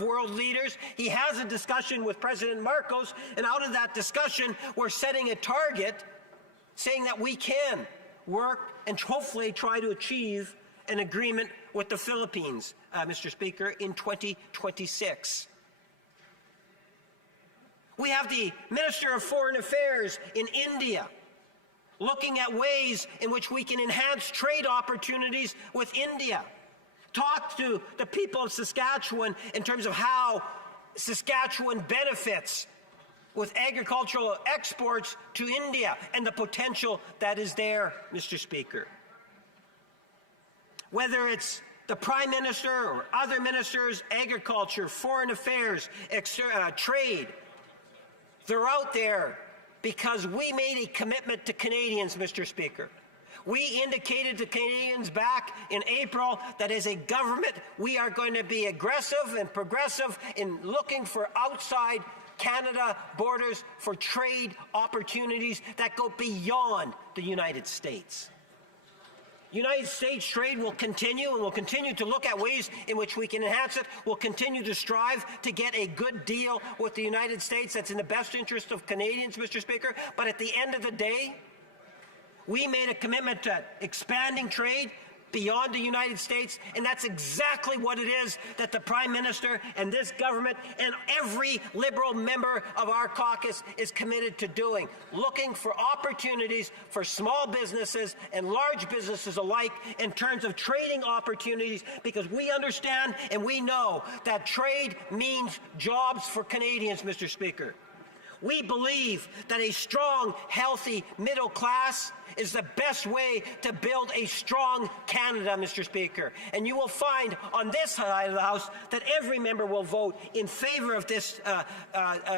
world leaders. He has a discussion with President Marcos, and out of that discussion, we're setting a target saying that we can work and hopefully try to achieve an agreement with the Philippines, Mr. Speaker, in 2026. We have the Minister of Foreign Affairs in India looking at ways in which we can enhance trade opportunities with India. Talk to the people of Saskatchewan in terms of how Saskatchewan benefits with agricultural exports to India and the potential that is there, Mr. Speaker. Whether it's the Prime Minister or other ministers, agriculture, foreign affairs, trade, they're out there because we made a commitment to Canadians, Mr. Speaker. We indicated to Canadians back in April that as a government, we are going to be aggressive and progressive in looking for outside Canada borders for trade opportunities that go beyond the United States. United States trade will continue, and we'll continue to look at ways in which we can enhance it. We'll continue to strive to get a good deal with the United States that's in the best interest of Canadians, Mr. Speaker. But at the end of the day, we made a commitment to expanding trade beyond the United States, and that's exactly what it is that the Prime Minister and this government and every Liberal member of our caucus is committed to doing, looking for opportunities for small businesses and large businesses alike in terms of trading opportunities, because we understand and we know that trade means jobs for Canadians, Mr. Speaker. We believe that a strong, healthy middle class is the best way to build a strong Canada, Mr. Speaker. And you will find on this side of the House that every member will vote in favor of this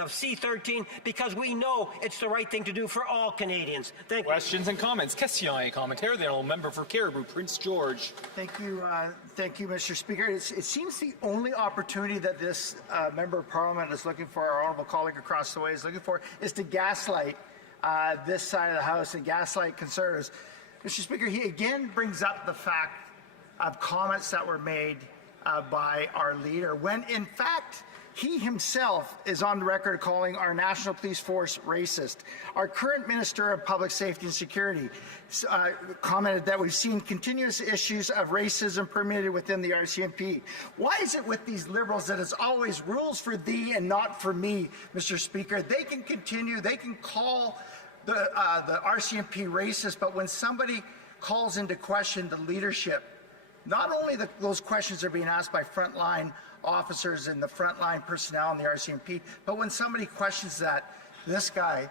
C-13 because we know it's the right thing to do for all Canadians. Thank you. Questions and comments. Questions et commentaires. The honourable member for Caribou, Prince George. Thank you, Mr. Speaker. It seems the only opportunity that this member of Parliament is looking for, our honourable colleague across the way is looking for, is to gaslight this side of the House and gaslight Conservatives. Mr. Speaker, he again brings up the fact of comments that were made by our leader, when in fact he himself is on record calling our National Police Force racist. Our current Minister of Public Safety and Security commented that we've seen continuous issues of racism permeated within the RCMP. Why is it with these Liberals that it's always rules for thee and not for me, Mr. Speaker? They can continue, they can call the RCMP racist, but when somebody calls into question the leadership, not only those questions are being asked by frontline officers and the frontline personnel in the RCMP, but when somebody questions that, this guy,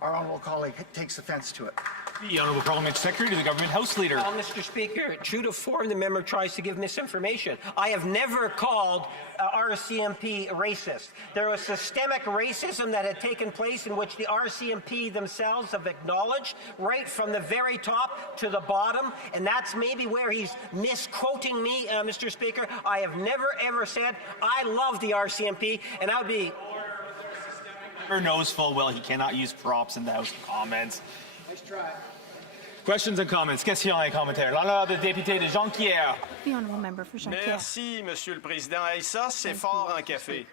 our honourable colleague, takes offence to it. The Honourable Parliament Secretary to the Government House Leader. Well, Mr. Speaker, true to form, the member tries to give misinformation. I have never called RCMP racist. There was systemic racism that had taken place in which the RCMP themselves have acknowledged right from the very top to the bottom, and that's maybe where he's misquoting me, Mr. Speaker. I have never ever said I love the RCMP, and I would be... knows full well he cannot use props in the House of Commons. Nice try. Questions and comments. Questions et commentaires. L'honorable député de Jonquière. The honourable member for Jonquière. Merci, Monsieur le Président. Et ça, c'est fort en café.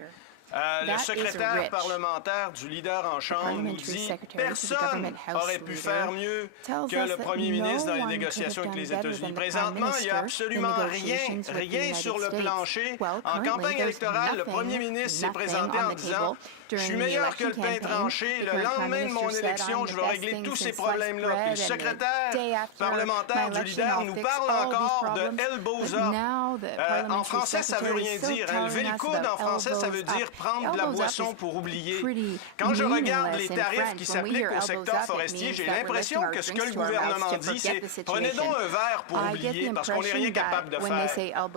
Le secrétaire parlementaire du leader en Chambre nous dit « Personne n'aurait pu faire mieux que le premier ministre dans les négociations avec les États-Unis. Présentement, il n'y a absolument rien sur le plancher. En campagne électorale, le premier ministre s'est présenté en disant « Je suis meilleur que le pain tranché. Le lendemain de mon élection, je vais régler tous ces problèmes-là. » Puis le secrétaire parlementaire du leader nous parle encore de « elbows up ». En français, ça ne veut rien dire. Lever le coude, en français, ça veut dire prendre de la boisson pour oublier. Quand je regarde les tarifs qui s'appliquent au secteur forestier, j'ai l'impression que ce que le gouvernement dit, c'est « Prenez donc un verre pour oublier, parce qu'on n'est rien capable de faire. »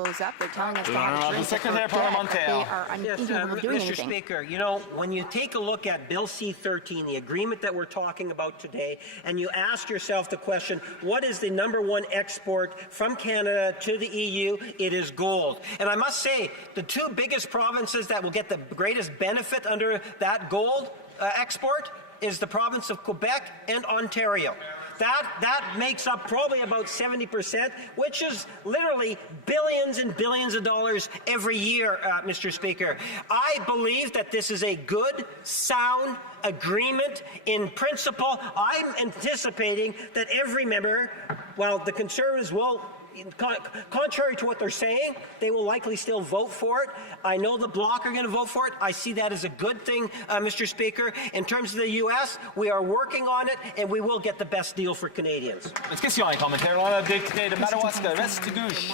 The secretary parlementaire. Yes, Mr. Speaker, you know, when you take a look at Bill C-13, the agreement that we're talking about today, and you ask yourself the question, what is the #1 export from Canada to the EU? It is gold. And I must say, the two biggest provinces that will get the greatest benefit under that gold export is the province of Quebec and Ontario. That makes up probably about 70%, which is literally billions and billions of dollars every year, Mr. Speaker. I believe that this is a good, sound agreement in principle. I'm anticipating that every member, well, the Conservatives will, contrary to what they're saying, they will likely still vote for it. I know the Bloc are going to vote for it. I see that as a good thing, Mr. Speaker. In terms of the U.S., we are working on it, and we will get the best deal for Canadians. Question et commentaire. On député de Madawaska, Restigouche.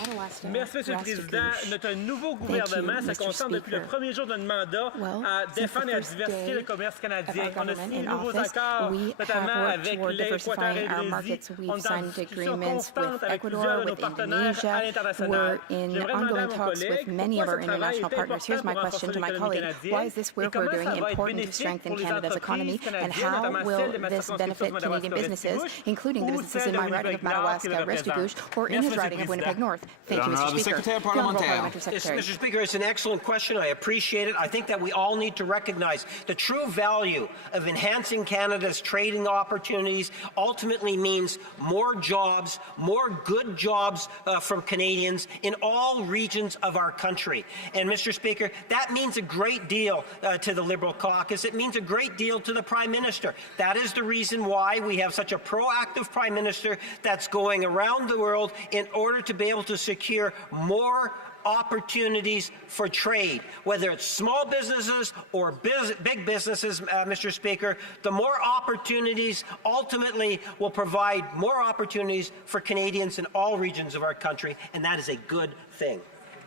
Merci, M. le Président. Notre nouveau gouvernement, ça concentre depuis le premier jour de notre mandat à défendre et à diversifier le commerce canadien. On a signé de nouveaux accords, notamment avec l'Équateur et le Brésil. On est en discussion constante avec plusieurs de nos partenaires à l'international. In ongoing talks with many of our international partners. Here's my question to my colleague. Why is this work we're doing important to strengthen Canada's economy, and how will this benefit Canadian businesses, including the businesses in my riding of Madawaska, Restigouche, or in his riding of Winnipeg North? Thank you, Mr. Speaker. Mr. Speaker, it's an excellent question. I appreciate it. I think that we all need to recognize the true value of enhancing Canada's trading opportunities ultimately means more jobs, more good jobs from Canadians in all regions of our country. And Mr. Speaker, that means a great deal to the Liberal caucus. It means a great deal to the Prime Minister. That is the reason why we have such a proactive Prime Minister that's going around the world in order to be able to secure more opportunities for trade, whether it's small businesses or big businesses, Mr. Speaker. The more opportunities ultimately will provide more opportunities for Canadians in all regions of our country, and that is a good thing.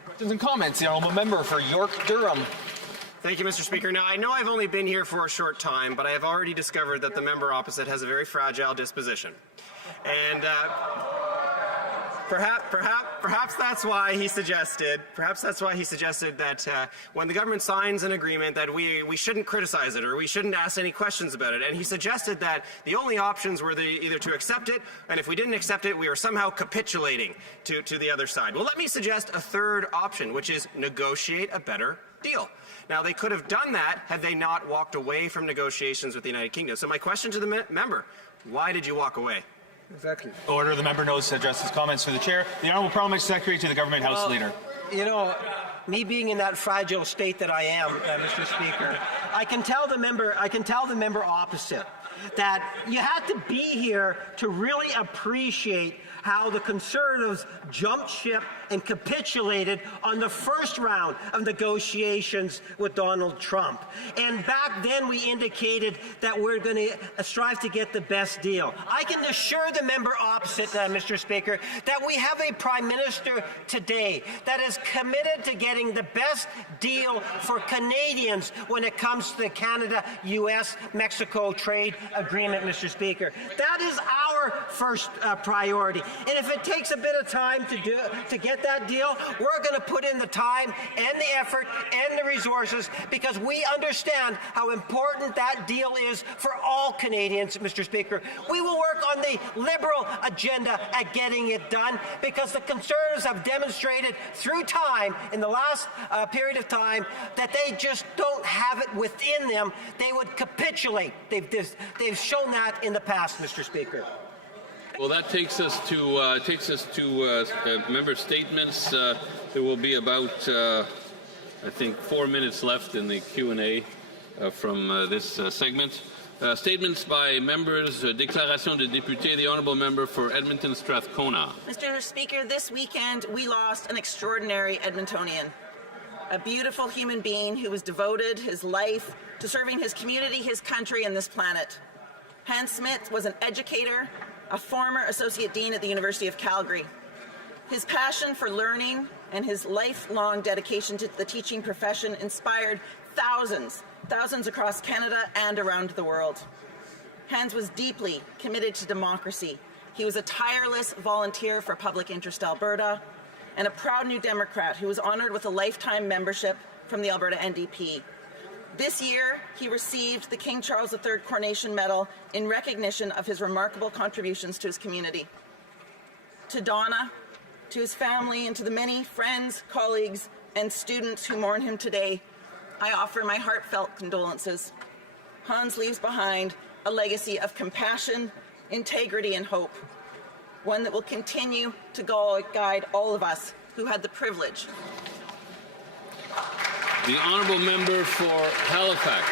Questions and comments. The honourable member for York Durham. Thank you, Mr. Speaker. Now, I know I've only been here for a short time, but I have already discovered that the member opposite has a very fragile disposition. And perhaps that's why he suggested that when the government signs an agreement that we shouldn't criticize it or we shouldn't ask any questions about it. And he suggested that the only options were either to accept it, and if we didn't accept it, we were somehow capitulating to the other side. Well, let me suggest a third option, which is negotiate a better deal. Now, they could have done that had they not walked away from negotiations with the United Kingdom. So my question to the member, why did you walk away? Exactly. Order. The member knows to address his comments to the chair. The Honourable Parliament Secretary to the Government House Leader. You know, me being in that fragile state that I am, Mr. Speaker, I can tell the member opposite that you had to be here to really appreciate how the Conservatives jumped ship and capitulated on the first round of negotiations with Donald Trump. And back then we indicated that we're going to strive to get the best deal. I can assure the member opposite, Mr. Speaker, that we have a Prime Minister today that is committed to getting the best deal for Canadians when it comes to the Canada-US-Mexico trade agreement, Mr. Speaker. That is our first priority. And if it takes a bit of time to get that deal, we're going to put in the time and the effort and the resources because we understand how important that deal is for all Canadians, Mr. Speaker. We will work on the Liberal agenda at getting it done because the Conservatives have demonstrated through time, in the last period of time, that they just don't have it within them. They would capitulate. They've shown that in the past, Mr. Speaker. Well, that takes us to member statements. There will be about, I think, 4 minutes left in the Q&A from this segment. Statements by members. Déclaration de député. The honourable member for Edmonton Strathcona. Mr. Speaker, this weekend we lost an extraordinary Edmontonian, a beautiful human being who was devoted his life to serving his community, his country, and this planet. Hans Smith was an educator, a former associate dean at the University of Calgary. His passion for learning and his lifelong dedication to the teaching profession inspired thousands across Canada and around the world. Hans was deeply committed to democracy. He was a tireless volunteer for Public Interest Alberta and a proud New Democrat who was honored with a lifetime membership from the Alberta NDP. This year, he received the King Charles III Coronation Medal in recognition of his remarkable contributions to his community. To Donna, to his family, and to the many friends, colleagues, and students who mourn him today, I offer my heartfelt condolences. Hans leaves behind a legacy of compassion, integrity, and hope. One that will continue to guide all of us who had the privilege. The honourable member for Halifax.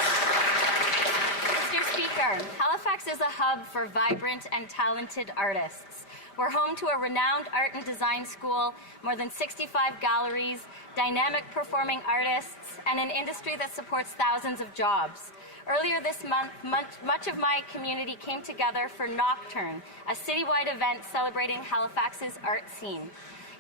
Mr. Speaker, Halifax is a hub for vibrant and talented artists. We're home to a renowned art and design school, more than 65 galleries, dynamic performing artists, and an industry that supports thousands of jobs. Earlier this month, much of my community came together for Nocturne, a citywide event celebrating Halifax's art scene.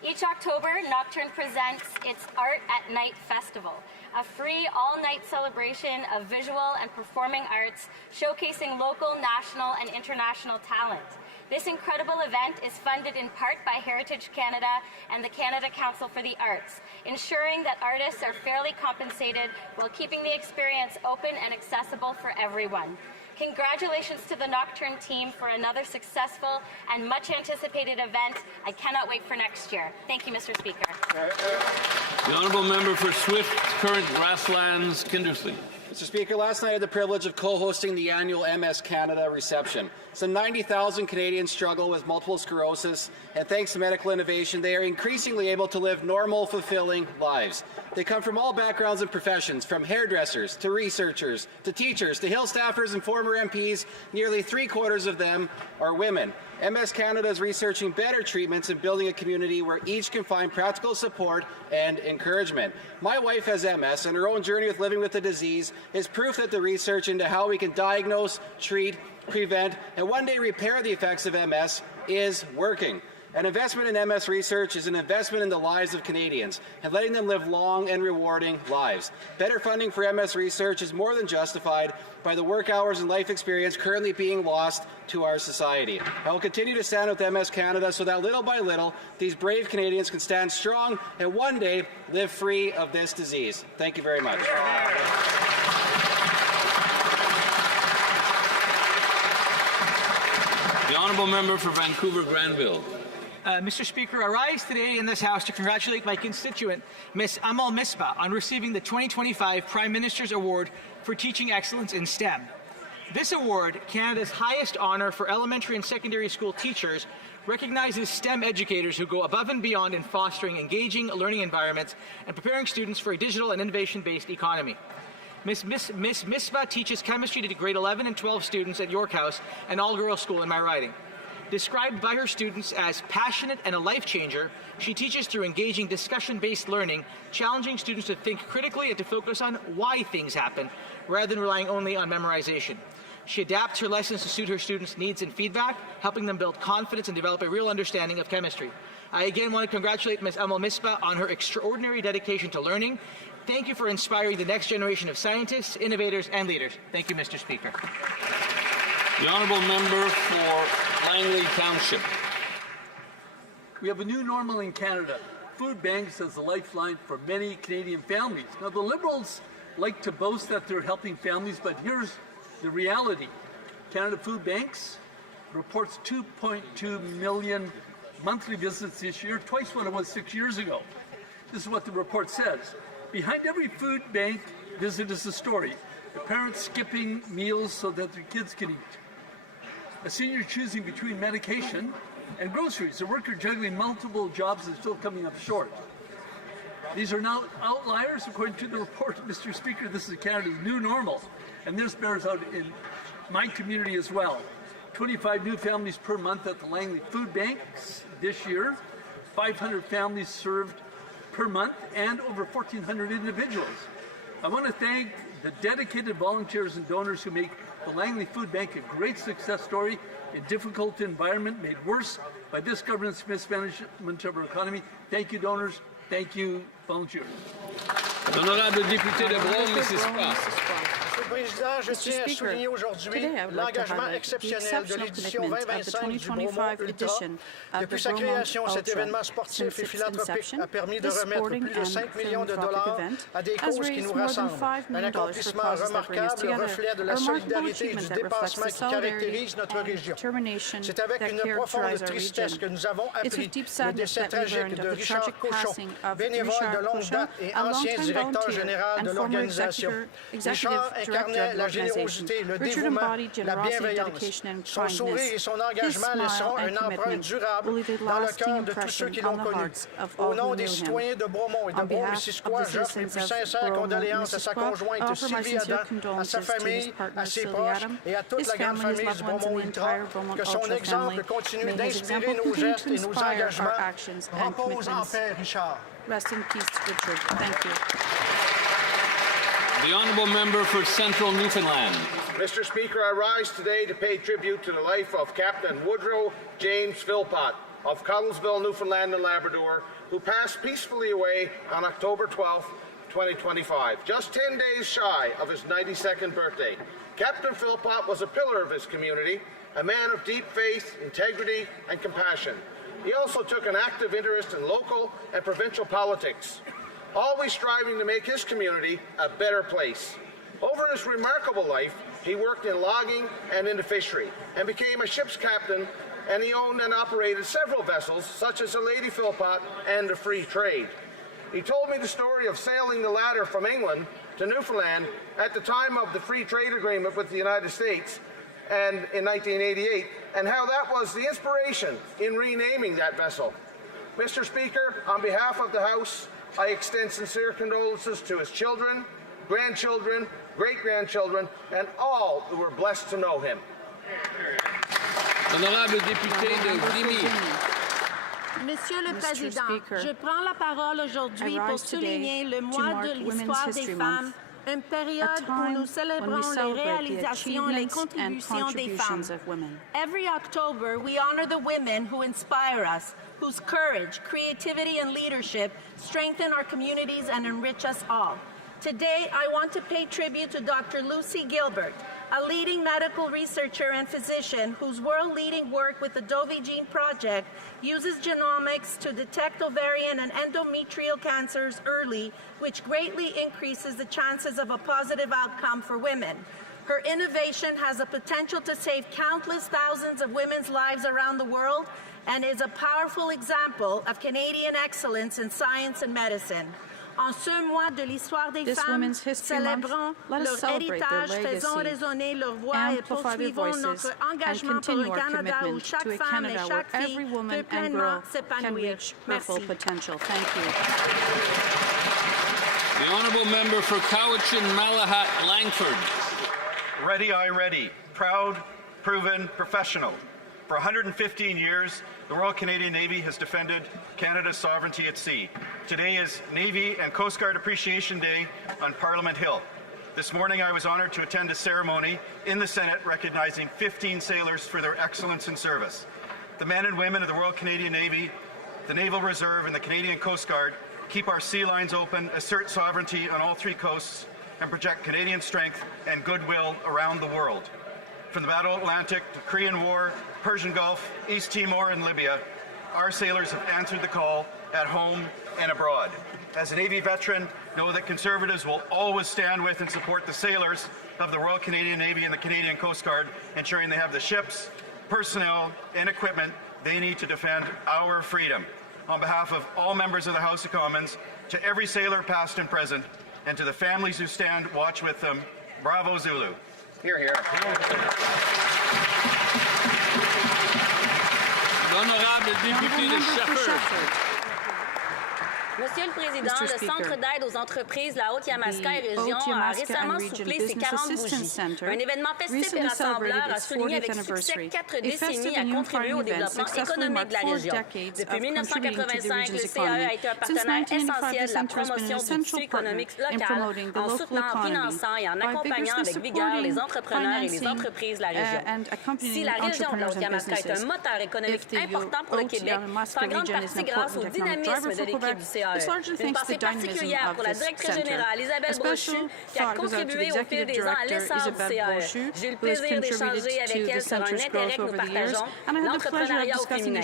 Each October, Nocturne presents its Art at Night Festival, a free all-night celebration of visual and performing arts showcasing local, national, and international talent. This incredible event is funded in part by Heritage Canada and the Canada Council for the Arts, ensuring that artists are fairly compensated while keeping the experience open and accessible for everyone. Congratulations to the Nocturne team for another successful and much anticipated event. I cannot wait for next year. Thank you, Mr. Speaker. The honourable member for Swift Current Grasslands, Kindersley. Mr. Speaker, last night I had the privilege of co-hosting the annual MS Canada reception. Some 90,000 Canadians struggle with multiple sclerosis, and thanks to medical innovation, they are increasingly able to live normal, fulfilling lives. They come from all backgrounds and professions, from hairdressers to researchers to teachers to Hill staffers and former MPs. Nearly 3/4 of them are women. MS Canada is researching better treatments and building a community where each can find practical support and encouragement. My wife has MS, and her own journey with living with the disease is proof that the research into how we can diagnose, treat, prevent, and one day repair the effects of MS is working. An investment in MS research is an investment in the lives of Canadians and letting them live long and rewarding lives. Better funding for MS research is more than justified by the work hours and life experience currently being lost to our society. I will continue to stand with MS Canada so that little by little, these brave Canadians can stand strong and one day live free of this disease. Thank you very much. The honourable member for Vancouver Granville. Mr. Speaker, I rise today in this House to congratulate my constituent, Ms. Amal Misbah, on receiving the 2025 Prime Minister's Award for Teaching Excellence in STEM. This award, Canada's highest honour for elementary and secondary school teachers, recognizes STEM educators who go above and beyond in fostering engaging learning environments and preparing students for a digital and innovation-based economy. Ms. Misbah teaches chemistry to grade 11 and 12 students at York House, an all-girls school in my riding. Described by her students as passionate and a life changer, she teaches through engaging discussion-based learning, challenging students to think critically and to focus on why things happen, rather than relying only on memorization. She adapts her lessons to suit her students' needs and feedback, helping them build confidence and develop a real understanding of chemistry. I again want to congratulate Ms. Amal Misbah on her extraordinary dedication to learning. Thank you for inspiring the next generation of scientists, innovators, and leaders. Thank you, Mr. Speaker. The honourable member for Langley Township. We have a new normal in Canada. Food banks as a lifeline for many Canadian families. Now, the Liberals like to boast that they're helping families, but here's the reality. Canada Food Banks reports 2.2 million monthly visits this year, twice what it was 6 years ago. This is what the report says. Behind every food bank visit is a story. A parent skipping meals so that their kids can eat. A senior choosing between medication and groceries. A worker juggling multiple jobs and still coming up short. These are not outliers, according to the report, Mr. Speaker. This is Canada's new normal, and this bears out in my community as well. 25 new families per month at the Langley Food Banks this year, 500 families served per month, and over 1,400 individuals. I want to thank the dedicated volunteers and donors who make the Langley Food Bank a great success story in a difficult environment made worse by this government's mismanagement of our economy. Thank you, donors. Thank you, volunteers. L'honorable député de Brome, Mrs. Spa. Monsieur le Président, je tiens à souligner aujourd'hui l'engagement exceptionnel de l'édition 2025 du Bromont Ultra. Depuis sa création, cet événement sportif et philanthropique a permis de remettre plus de 5 millions de dollars à des causes qui nous rassemblent. Un accomplissement remarquable, reflet de la solidarité et du dépassement qui caractérise notre région. C'est avec une profonde tristesse que nous avons appris le décès tragique de Richard Cochon, bénévole de longue date et ancien directeur général de l'organisation. Richard incarnait la générosité, le dévouement, la bienveillance. Son sourire et son engagement laisseront une empreinte durable dans le cœur de tous ceux qui l'ont connu. Au nom des citoyens de Bromont et de Brome-Missisquoi, j'offre les plus sincères condoléances à sa conjointe Sylvie Adam, à sa famille, à ses proches et à toute la grande famille du Bromont-Ultra. Que son exemple continue d'inspirer nos gestes et nos engagements. Repose en paix, Richard. Rest in peace, Richard. Thank you. The honourable member for Central Newfoundland. Mr. Speaker, I rise today to pay tribute to the life of Captain Woodrow James Philpott of Connellsville, Newfoundland and Labrador, who passed peacefully away on October 12, 2025, just 10 days shy of his 92nd birthday. Captain Philpott was a pillar of his community, a man of deep faith, integrity, and compassion. He also took an active interest in local and provincial politics, always striving to make his community a better place. Over his remarkable life, he worked in logging and in the fishery, and became a ship's captain, and he owned and operated several vessels, such as the Lady Philpott and the Free Trade. He told me the story of sailing the latter from England to Newfoundland at the time of the Free Trade Agreement with the United States, and in 1988, and how that was the inspiration in renaming that vessel. Mr. Speaker, on behalf of the House, I extend sincere condolences to his children, grandchildren, great-grandchildren, and all who were blessed to know him. Honorable député de Vimy. Monsieur le Président, je prends la parole aujourd'hui pour souligner le mois de l'histoire des femmes, une période où nous célébrons les réalisations et les contributions des femmes. Every October, we honor the women who inspire us, whose courage, creativity, and leadership strengthen our communities and enrich us all. Today, I want to pay tribute to Dr. Lucy Gilbert, a leading medical researcher and physician whose world-leading work with the Dovey Gene Project uses genomics to detect ovarian and endometrial cancers early, which greatly increases the chances of a positive outcome for women. Her innovation has the potential to save countless thousands of women's lives around the world and is a powerful example of Canadian excellence in science and medicine. En ce mois de l'histoire des femmes, célébrons leur héritage, faisons résonner leur voix et poursuivons notre engagement pour un Canada où chaque femme et chaque fille peut pleinement s'épanouir. Merci. The honourable member for Cowichan, Malahat, Langford. Ready, I ready. Proud, proven, professional. For 115 years, the Royal Canadian Navy has defended Canada's sovereignty at sea. Today is Navy and Coast Guard Appreciation Day on Parliament Hill. This morning I was honoured to attend a ceremony in the Senate recognizing 15 sailors for their excellence in service. The men and women of the Royal Canadian Navy, the Naval Reserve and the Canadian Coast Guard keep our sea lines open, assert sovereignty on all three coasts, and project Canadian strength and goodwill around the world. From the Battle Atlantic to Korean War, Persian Gulf, East Timor, and Libya, our sailors have answered the call at home and abroad. As a Navy veteran, know that Conservatives will always stand with and support the sailors of the Royal Canadian Navy and the Canadian Coast Guard, ensuring they have the ships, personnel, and equipment they need to defend our freedom. On behalf of all members of the House of Commons, to every sailor past and present, and to the families who stand watch with them, bravo Zulu. Hear, hear. L'honorable député de Shefford. Monsieur le Président, le Centre d'aide aux entreprises La Haute-Yamaska et Région a récemment soufflé ses 40 bougies. Un événement festif et rassembleur a souligné avec succès 4 décennies à contribuer au développement économique de la région. Depuis 1985, le CAE a été un partenaire essentiel de la promotion du tissu économique local en soutenant, en finançant et en accompagnant avec vigueur les entrepreneurs et les entreprises de la région. Si la région de la Haute-Yamaska est un moteur économique important pour le Québec, c'est en grande partie grâce au dynamisme de l'équipe du CAE. Une pensée particulière pour la directrice générale Isabelle Brochu, qui a contribué au fil des ans à l'essence du CAE. J'ai eu le plaisir d'échanger avec elle sur un intérêt que nous partageons, l'entrepreneuriat au féminin.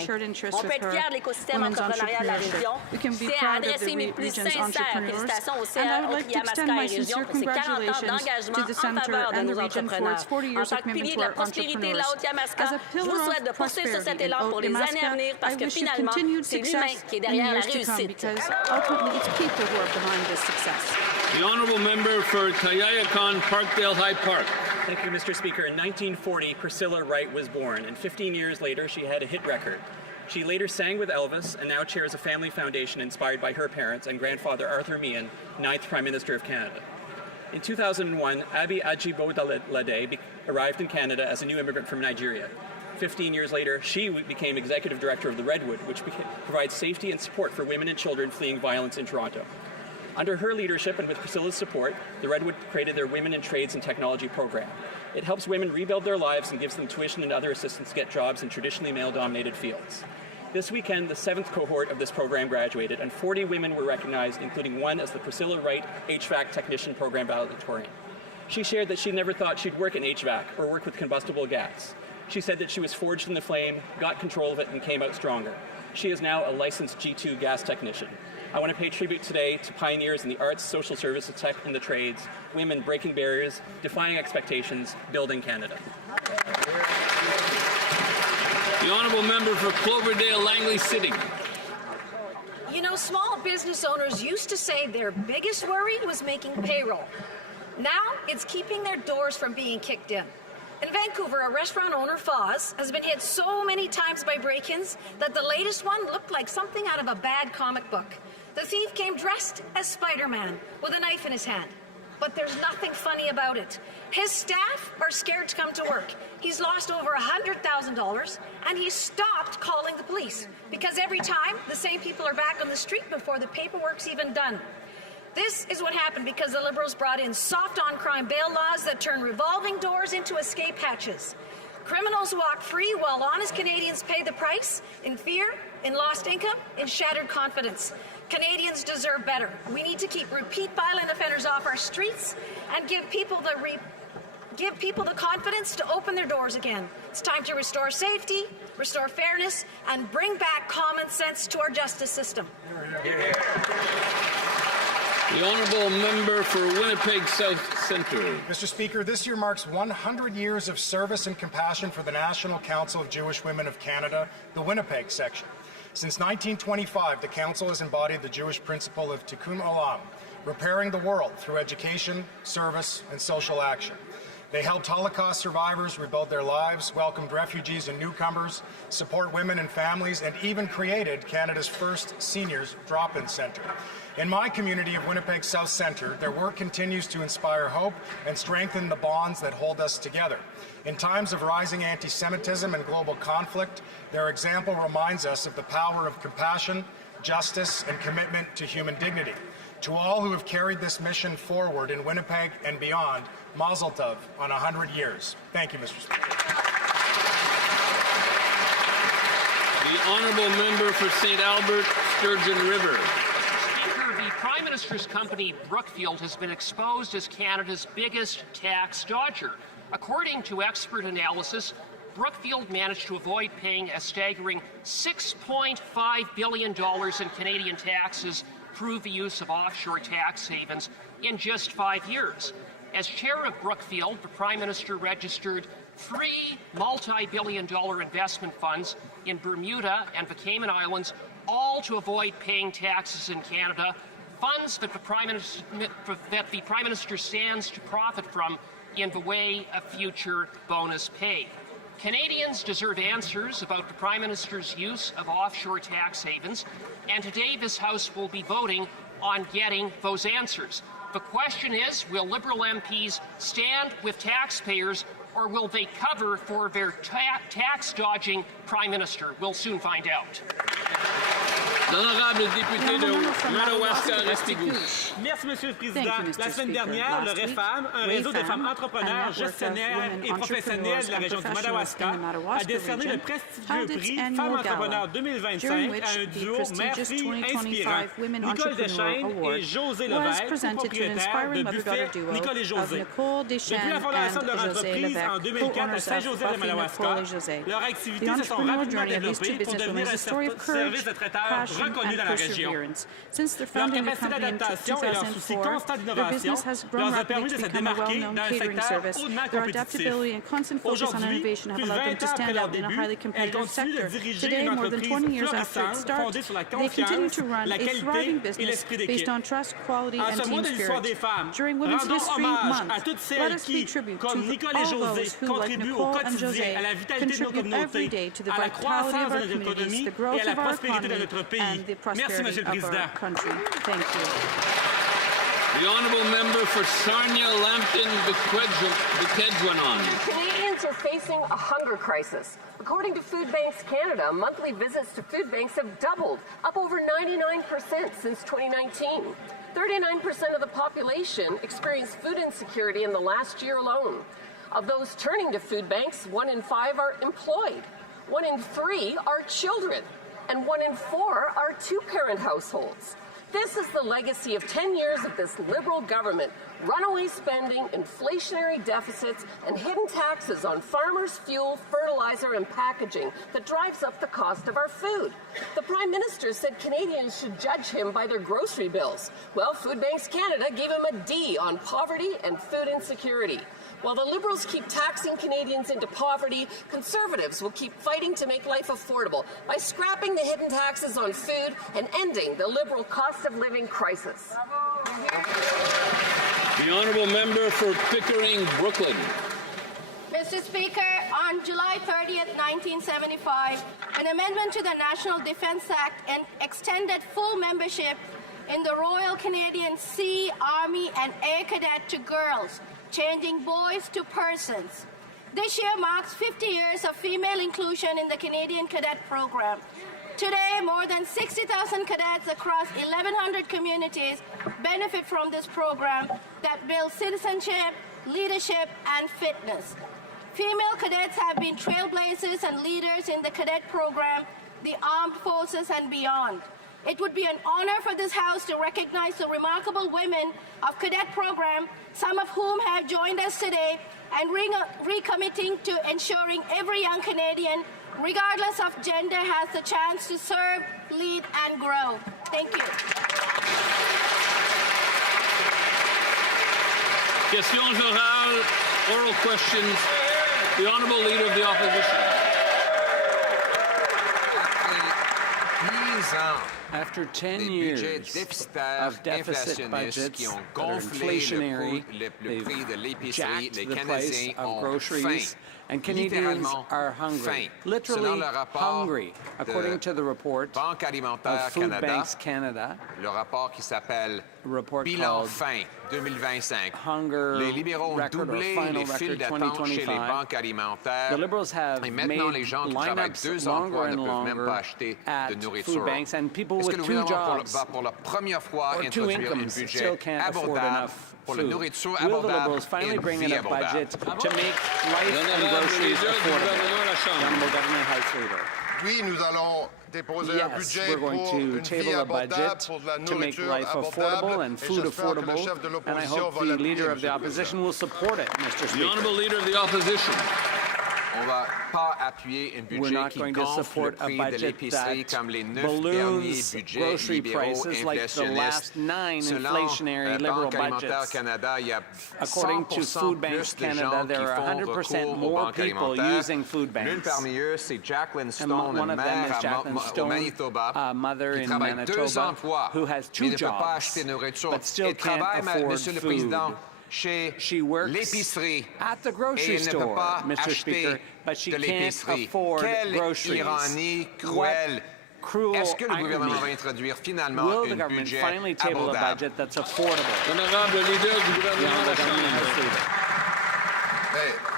On peut être fiers de l'écosystème entrepreneurial de la région. C'est à adresser mes plus sincères félicitations au CAE Haute-Yamaska et Région pour ses 40 ans d'engagement en faveur de nos entrepreneurs. En tant que pilier de la prospérité de la Haute-Yamaska, je vous souhaite de poursuivre sur cet élan pour les années à venir parce que finalement, c'est l'humain qui est derrière la réussite. Ultimately, it's people who are behind this success. The honourable member for Tayayakan, Parkdale High Park. Thank you, Mr. Speaker. In 1940, Priscilla Wright was born, and 15 years later, she had a hit record. She later sang with Elvis and now chairs a family foundation inspired by her parents and grandfather Arthur Meehan, 9th Prime Minister of Canada. In 2001, Abi Ajibodalade arrived in Canada as a new immigrant from Nigeria. 15 years later, she became executive director of the Redwood, which provides safety and support for women and children fleeing violence in Toronto. Under her leadership and with Priscilla's support, the Redwood created their Women in Trades and Technology program. It helps women rebuild their lives and gives them tuition and other assistance to get jobs in traditionally male-dominated fields. This weekend, the 7th cohort of this program graduated, and 40 women were recognized, including one as the Priscilla Wright HVAC Technician Program Valedictorian. She shared that she never thought she'd work in HVAC or work with combustible gas. She said that she was forged in the flame, got control of it, and came out stronger. She is now a licensed G2 gas technician. I want to pay tribute today to pioneers in the arts, social services, tech, and the trades, women breaking barriers, defying expectations, building Canada. The honourable member for Cloverdale, Langley City. You know, small business owners used to say their biggest worry was making payroll. Now it's keeping their doors from being kicked in. In Vancouver, a restaurant owner, Foz, has been hit so many times by break-ins that the latest one looked like something out of a bad comic book. The thief came dressed as Spider-Man with a knife in his hand. But there's nothing funny about it. His staff are scared to come to work. He's lost over $100,000, and he's stopped calling the police because every time the same people are back on the street before the paperwork's even done. This is what happened because the Liberals brought in soft on-crime bail laws that turn revolving doors into escape hatches. Criminals walk free while honest Canadians pay the price in fear, in lost income, in shattered confidence. Canadians deserve better. We need to keep repeat violent offenders off our streets and give people the confidence to open their doors again. It's time to restore safety, restore fairness, and bring back common sense to our justice system. The honourable member for Winnipeg South Centre. Mr. Speaker, this year marks 100 years of service and compassion for the National Council of Jewish Women of Canada, the Winnipeg section. Since 1925, the Council has embodied the Jewish principle of tikkun olam, repairing the world through education, service, and social action. They helped Holocaust survivors rebuild their lives, welcomed refugees and newcomers, support women and families, and even created Canada's first seniors drop-in centre. In my community of Winnipeg South Centre, their work continues to inspire hope and strengthen the bonds that hold us together. In times of rising anti-Semitism and global conflict, their example reminds us of the power of compassion, justice, and commitment to human dignity. To all who have carried this mission forward in Winnipeg and beyond, Mazel Tov on 100 years. Thank you, Mr. Speaker. The honourable member for St. Albert, Sturgeon River. The Prime Minister's company, Brookfield, has been exposed as Canada's biggest tax dodger. According to expert analysis, Brookfield managed to avoid paying a staggering $6.5 billion in Canadian taxes through the use of offshore tax havens in just 5 years. As chair of Brookfield, the Prime Minister registered 3 multi-billion-dollar investment funds in Bermuda and the Cayman Islands, all to avoid paying taxes in Canada, funds that the Prime Minister stands to profit from in the way of future bonus pay. Canadians deserve answers about the Prime Minister's use of offshore tax havens, and today this House will be voting on getting those answers. The question is, will Liberal MPs stand with taxpayers, or will they cover for their tax-dodging Prime Minister? We'll soon find out. L'honorable député de Madawaska-Restigouche. Merci, Monsieur le Président. La semaine dernière, le REFAM, un réseau de femmes entrepreneurs, gestionnaires et professionnelles de la région du Madawaska, a décerné le prestigieux prix Femmes Entrepreneurs 2025 à un duo mère-fille inspirant, Nicole Deschaines et José Levesque, propriétaires de buffet Nicole et José. Depuis la fondation de leur entreprise en 2004 à Saint-Joseph-de-Madawaska, leur activité se sont rapidement développées pour devenir un service de traiteur reconnus dans la région. Leur capacité d'adaptation et leur souci constant d'innovation leur a permis de se démarquer dans un secteur hautement compétitif. Aujourd'hui, plus de 20 ans après leur début, elles continuent de diriger une entreprise florissante fondée sur la confiance, la qualité et l'esprit d'équipe. En ce mois de l'histoire des femmes, rendons hommage à toutes celles qui, comme Nicole et José, contribuent au quotidien à la vitalité de nos communautés, à la croissance de notre économie et à la prospérité de notre pays. Merci, Monsieur le Président. The honourable member for Sarnia-Lambton, Bequedjuanon. Canadians are facing a hunger crisis. According to Food Banks Canada, monthly visits to food banks have doubled, up over 99% since 2019. 39% of the population experienced food insecurity in the last year alone. Of those turning to food banks, 1 in 5 are employed, 1 in 3 are children, and 1 in 4 are two-parent households. This is the legacy of 10 years of this Liberal government, runaway spending, inflationary deficits, and hidden taxes on farmers, fuel, fertilizer, and packaging that drives up the cost of our food. The Prime Minister said Canadians should judge him by their grocery bills. Well, Food Banks Canada gave him a D on poverty and food insecurity. While the Liberals keep taxing Canadians into poverty, Conservatives will keep fighting to make life affordable by scrapping the hidden taxes on food and ending the Liberal cost of living crisis. The honourable member for Pickering, Brooklyn. Mr. Speaker, on July 30th, 1975, an amendment to the National Defence Act extended full membership in the Royal Canadian Sea, Army and Air Cadet to girls, changing boys to persons. This year marks 50 years of female inclusion in the Canadian Cadet Program. Today, more than 60,000 cadets across 1,100 communities benefit from this program that builds citizenship, leadership, and fitness. Female cadets have been trailblazers and leaders in the cadet program, the armed forces, and beyond. It would be an honor for this House to recognize the remarkable women of cadet program, some of whom have joined us today, and recommitting to ensuring every young Canadian, regardless of gender, has the chance to serve, lead, and grow. Thank you. Questions orales, oral questions. The Honourable Leader of the Opposition. After 10 years of deficit budgets that are inflationary, they've jacked the price of groceries, and Canadians are hungry, literally hungry, according to the report of Food Banks Canada, report Bilan fin 2025. Hunger Les libéraux ont doublé les files d'attente chez les banques alimentaires. The Liberals have Et maintenant, les gens qui travaillent 2 emplois ne peuvent même pas acheter de nourriture. Est-ce que le gouvernement va pour la première fois introduire un budget abordable pour la nourriture abordable et une vie abordable? Oui, nous allons déposer un budget pour une vie abordable, pour de la nourriture abordable, et j'espère que le chef de l'opposition va l'appuyer, Monsieur le Président. The Honourable Leader of the Opposition. On ne va pas appuyer un budget qui gonfle le prix de l'épicerie comme les 9 derniers budgets libéraux inflationnistes. Selon Banque alimentaire Canada, il y a 100% plus de gens qui font recours aux banques alimentaires. L'une parmi eux, c'est Jacqueline Stone, une mère au Manitoba, qui travaille 2 emplois, mais ne peut pas acheter de nourriture. Elle travaille, Monsieur le Président, chez l'épicerie et ne peut pas acheter de l'épicerie. Quelle ironie cruelle! Est-ce que le gouvernement va introduire finalement un budget abordable? Honorable leader du gouvernement de la Chambre.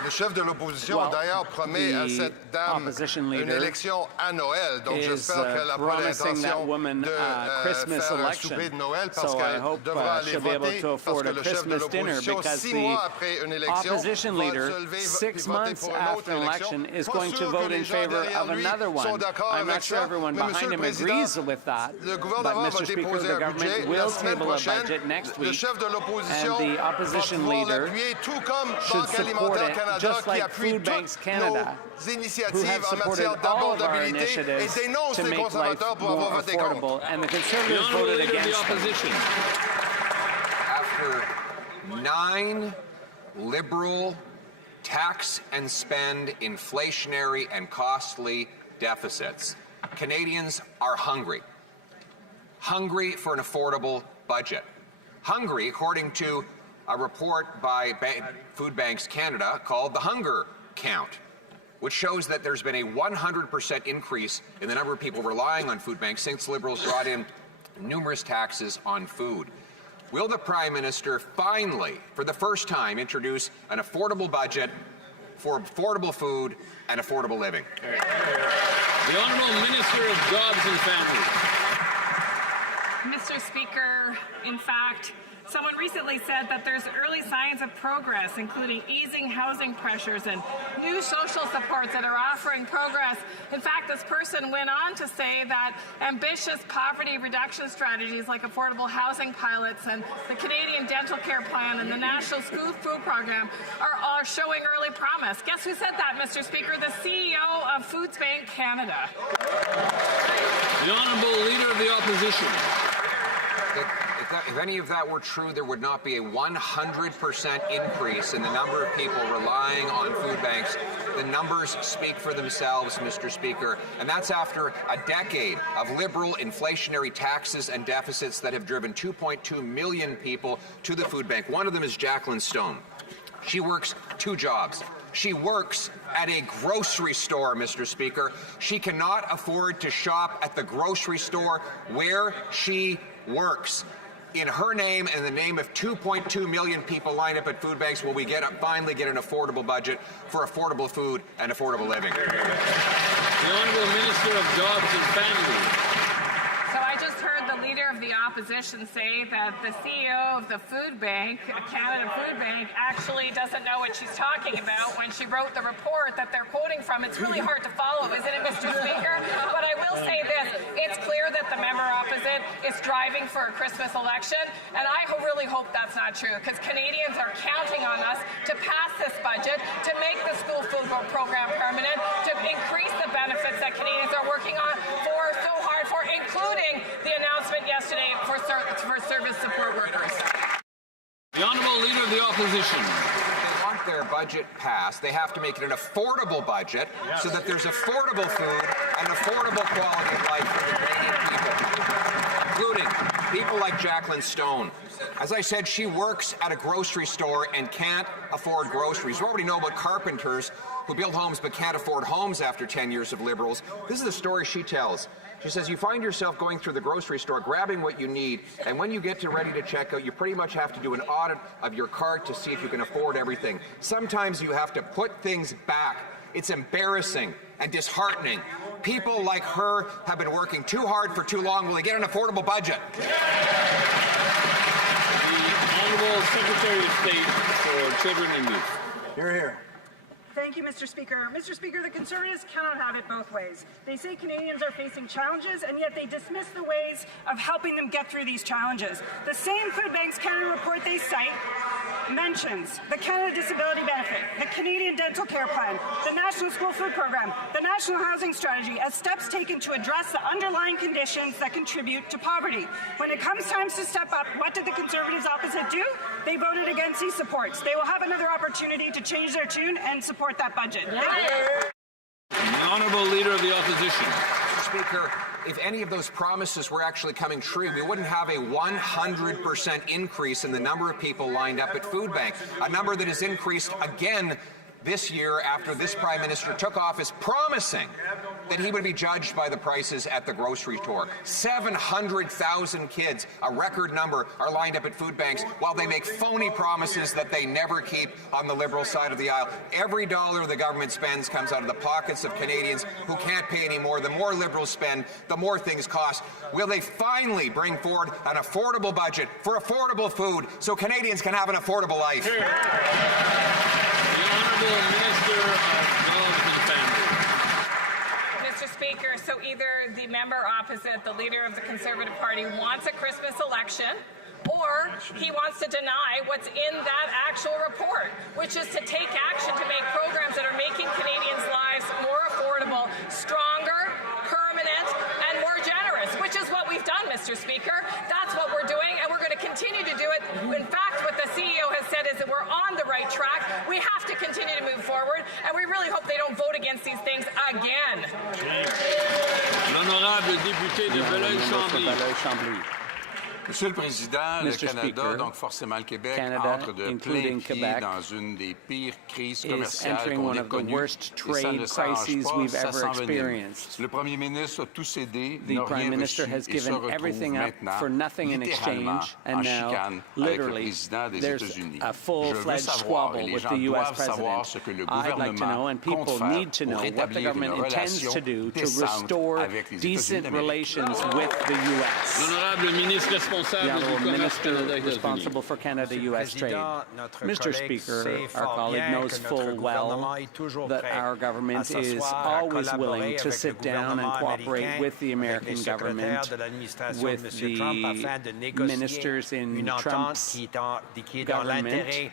Le chef de l'opposition d'ailleurs promet à cette dame une élection à Noël, donc j'espère qu'elle n'a pas l'intention de faire un souper de Noël parce qu'elle devra aller voter, parce que le chef de l'opposition, 6 mois après une élection, va se lever et voter pour une autre élection. Pas sûr que les gens derrière lui sont d'accord avec ça, mais Monsieur le Président, le gouvernement va déposer un budget la semaine prochaine. Le chef de l'opposition va pouvoir l'appuyer, tout comme Banque alimentaire Canada. Canada qui appuie toutes nos initiatives en matière d'abordabilité et dénonce les conservateurs pour avoir voté contre. And the Conservatives voted against them. After 9 Liberal tax and spend inflationary and costly deficits, Canadians are hungry. Hungry for an affordable budget. Hungry, according to a report by Food Banks Canada called the Hunger Count, which shows that there's been a 100% increase in the number of people relying on food banks since Liberals brought in numerous taxes on food. Will the Prime Minister finally, for the first time, introduce an affordable budget for affordable food and affordable living? The Honourable Minister of Jobs and Families. Mr. Speaker, in fact, someone recently said that there's early signs of progress, including easing housing pressures and new social supports that are offering progress. In fact, this person went on to say that ambitious poverty reduction strategies like affordable housing pilots and the Canadian Dental Care Plan and the National School Food Program are showing early promise. Guess who said that, Mr. Speaker? The CEO of Food Banks Canada. The Honourable Leader of the Opposition. If any of that were true, there would not be a 100% increase in the number of people relying on food banks. The numbers speak for themselves, Mr. Speaker, and that's after a decade of Liberal inflationary taxes and deficits that have driven 2.2 million people to the food bank. One of them is Jacqueline Stone. She works 2 jobs. She works at a grocery store, Mr. Speaker. She cannot afford to shop at the grocery store where she works. In her name and the name of 2.2 million people lined up at food banks, will we finally get an affordable budget for affordable food and affordable living? The Honourable Minister of Jobs and Families. So I just heard the Leader of the Opposition say that the CEO of the Food Bank, Canada Food Bank, actually doesn't know what she's talking about when she wrote the report that they're quoting from. It's really hard to follow, isn't it, Mr. Speaker? But I will say this. It's clear that the member opposite is driving for a Christmas election, and I really hope that's not true, because Canadians are counting on us to pass this budget, to make the school food program permanent, to increase the benefits that Canadians are working on for so hard for, including the announcement yesterday for service support workers. The Honourable Leader of the Opposition. If they want their budget passed, they have to make it an affordable budget so that there's affordable food and affordable quality of life for the Canadian people, including people like Jacqueline Stone. As I said, she works at a grocery store and can't afford groceries. We already know about carpenters who build homes but can't afford homes after 10 years of Liberals. This is the story she tells. She says, you find yourself going through the grocery store, grabbing what you need, and when you get ready to check out, you pretty much have to do an audit of your cart to see if you can afford everything. Sometimes you have to put things back. It's embarrassing and disheartening. People like her have been working too hard for too long. Will they get an affordable budget? The Honourable Secretary of State for Children and Youth. Hear, hear. Thank you, Mr. Speaker. Mr. Speaker, the Conservatives cannot have it both ways. They say Canadians are facing challenges, and yet they dismiss the ways of helping them get through these challenges. The same Food Banks Canada report they cite mentions the Canada Disability Benefit, the Canadian Dental Care Plan, the National School Food Program, the National Housing Strategy as steps taken to address the underlying conditions that contribute to poverty. When it comes time to step up, what did the Conservatives opposite do? They voted against these supports. They will have another opportunity to change their tune and support that budget. The Honourable Leader of the Opposition. Mr. Speaker, if any of those promises were actually coming true, we wouldn't have a 100% increase in the number of people lined up at food banks, a number that has increased again this year after this Prime Minister took office promising that he would be judged by the prices at the grocery store. 700,000 kids, a record number, are lined up at food banks while they make phony promises that they never keep on the Liberal side of the aisle. Every dollar the government spends comes out of the pockets of Canadians who can't pay any more. The more Liberals spend, the more things cost. Will they finally bring forward an affordable budget for affordable food so Canadians can have an affordable life? The Honourable Minister of Jobs and Families. Mr. Speaker, so either the member opposite, the Leader of the Conservative Party, wants a Christmas election, or he wants to deny what's in that actual report, which is to take action to make programs that are making Canadians' lives more affordable, stronger, permanent, and more generous, which is what we've done, Mr. Speaker. That's what we're doing, and we're going to continue to do it. In fact, what the CEO has said is that we're on the right track. We have to continue to move forward, and we really hope they don't vote against these things again. L'honorable député de Belleuil-Chambly. Monsieur le Président, le Canada, donc forcément le Québec, entre de plein pied dans une des pires crises commerciales qu'on ait connues. Et ça ne s'arrange pas, ça s'en venait. Le Premier ministre a tout cédé, n'a rien reçu et se retrouve maintenant littéralement en chicane avec le président des États-Unis. Je veux savoir, et les gens doivent savoir ce que le gouvernement compte faire pour rétablir une relation décente avec les États-Unis d'Amérique. L'honorable ministre The Honourable Minister responsible for Canada-US trade. Mr. Speaker, our colleague knows full well that our government is always willing to sit down and cooperate with the American government, with the ministers in Trump's government,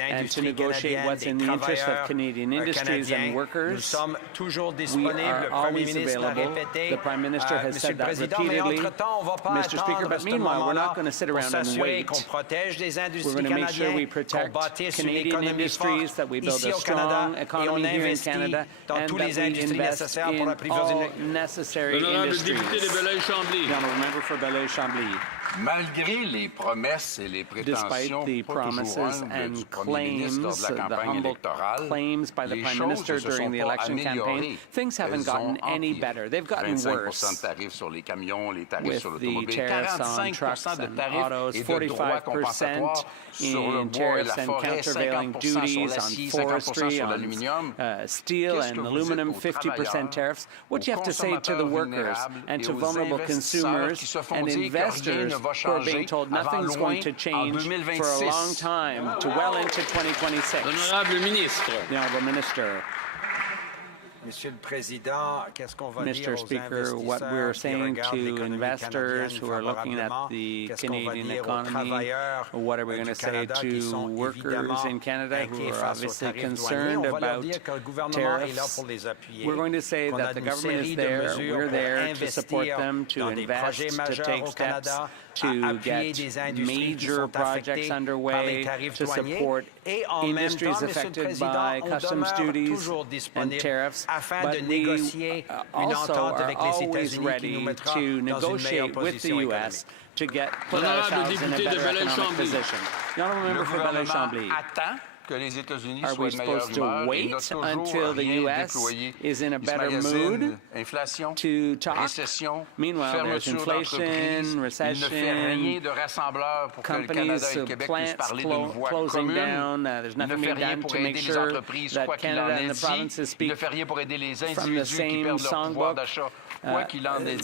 and to negotiate what's in the interest of Canadian industries and workers. We are always available. The Prime Minister has said that repeatedly, Mr. Speaker, but meanwhile, we're not going to sit around and wait. We're going to make sure we protect Canadian industries, that we build a strong economy here in Canada, and that we invest in all necessary industries. The Honourable Member for Belleuil-Chambly. Malgré les promesses et les prétentions pas toujours humbles du Premier ministre lors de la campagne électorale, claims by the Prime Minister during the election campaign, things haven't gotten any better. They've gotten worse. 25% de tarifs sur les camions, les tarifs sur With the l'automobile, tariffs on trucks and autos, 45% in tariffs and countervailing duties on forestry, on steel and aluminum, 50% tariffs. What do you have to say to the workers and to vulnerable consumers and investors who are being told nothing's going to change for a long time to well into 2026? The Honourable Minister. Mr. Speaker, what we're saying to investors who are looking at the Canadian economy, what are we going to say to workers in Canada who are obviously concerned about tariffs? We're going to say that the government is there, we're there to support them, to invest, to take steps, to get major projects underway, to support industries affected by customs duties and tariffs, but we also are always ready to negotiate with the U.S. to put ourselves in a better economic position. The Honourable Member for Belleuil-Chambly. Are we supposed to wait until the U.S. is in a better mood to talk? Meanwhile, there's inflation, recession, companies, plants closing down. There's nothing being done to make sure that Canada and the provinces speak from the same songbook.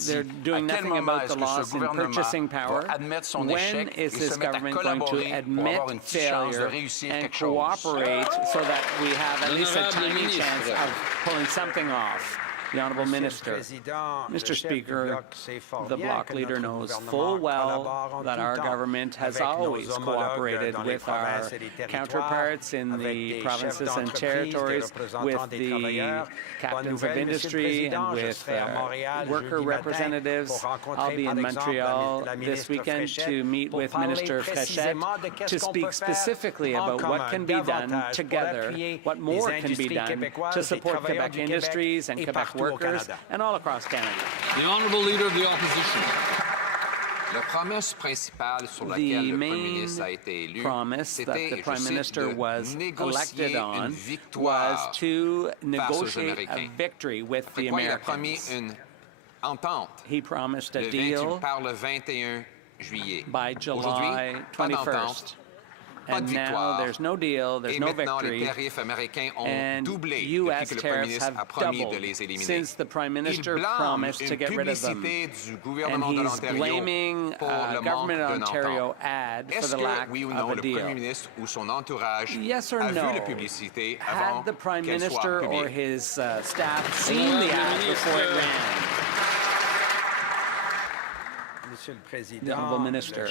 They're doing nothing about the loss in purchasing power. When is this government going to admit failure and cooperate so that we have at least a tiny chance of pulling something off? The Honourable Minister. Mr. Speaker, the Bloc leader knows full well that our government has always cooperated with our counterparts in the provinces and territories, with the captains of industry and with worker representatives. I'll be in Montreal this weekend to meet with Minister Fréchette to speak specifically about what can be done together, what more can be done to support Quebec industries and Quebec workers and all across Canada. The Honourable Leader of the Opposition. La promesse principale sur laquelle le Premier ministre a été élu, c'était, the Prime Minister was elected on, was to negotiate a victory with the Americans. He promised a deal by July 21st. And now there's no deal, there's no victory, and U.S. tariffs have doubled since the Prime Minister promised to get rid of them. And he's blaming a government of Ontario ad for the lack of a deal. Yes or no? Had the Prime Minister or his staff seen the ad before it ran? The Honourable Minister.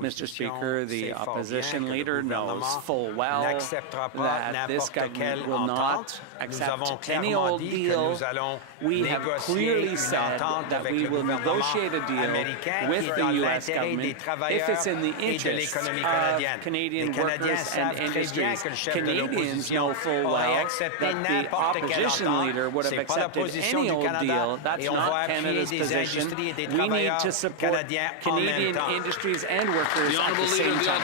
Mr. Speaker, the opposition leader knows full well that this government will not accept any old deal. We have clearly said that we will negotiate a deal with the U.S. government if it's in the interests of Canadian workers and industries. Canadians know full well that the opposition leader would have accepted any old deal. That's not Canada's position. We need to support Canadian industries and workers at the same time.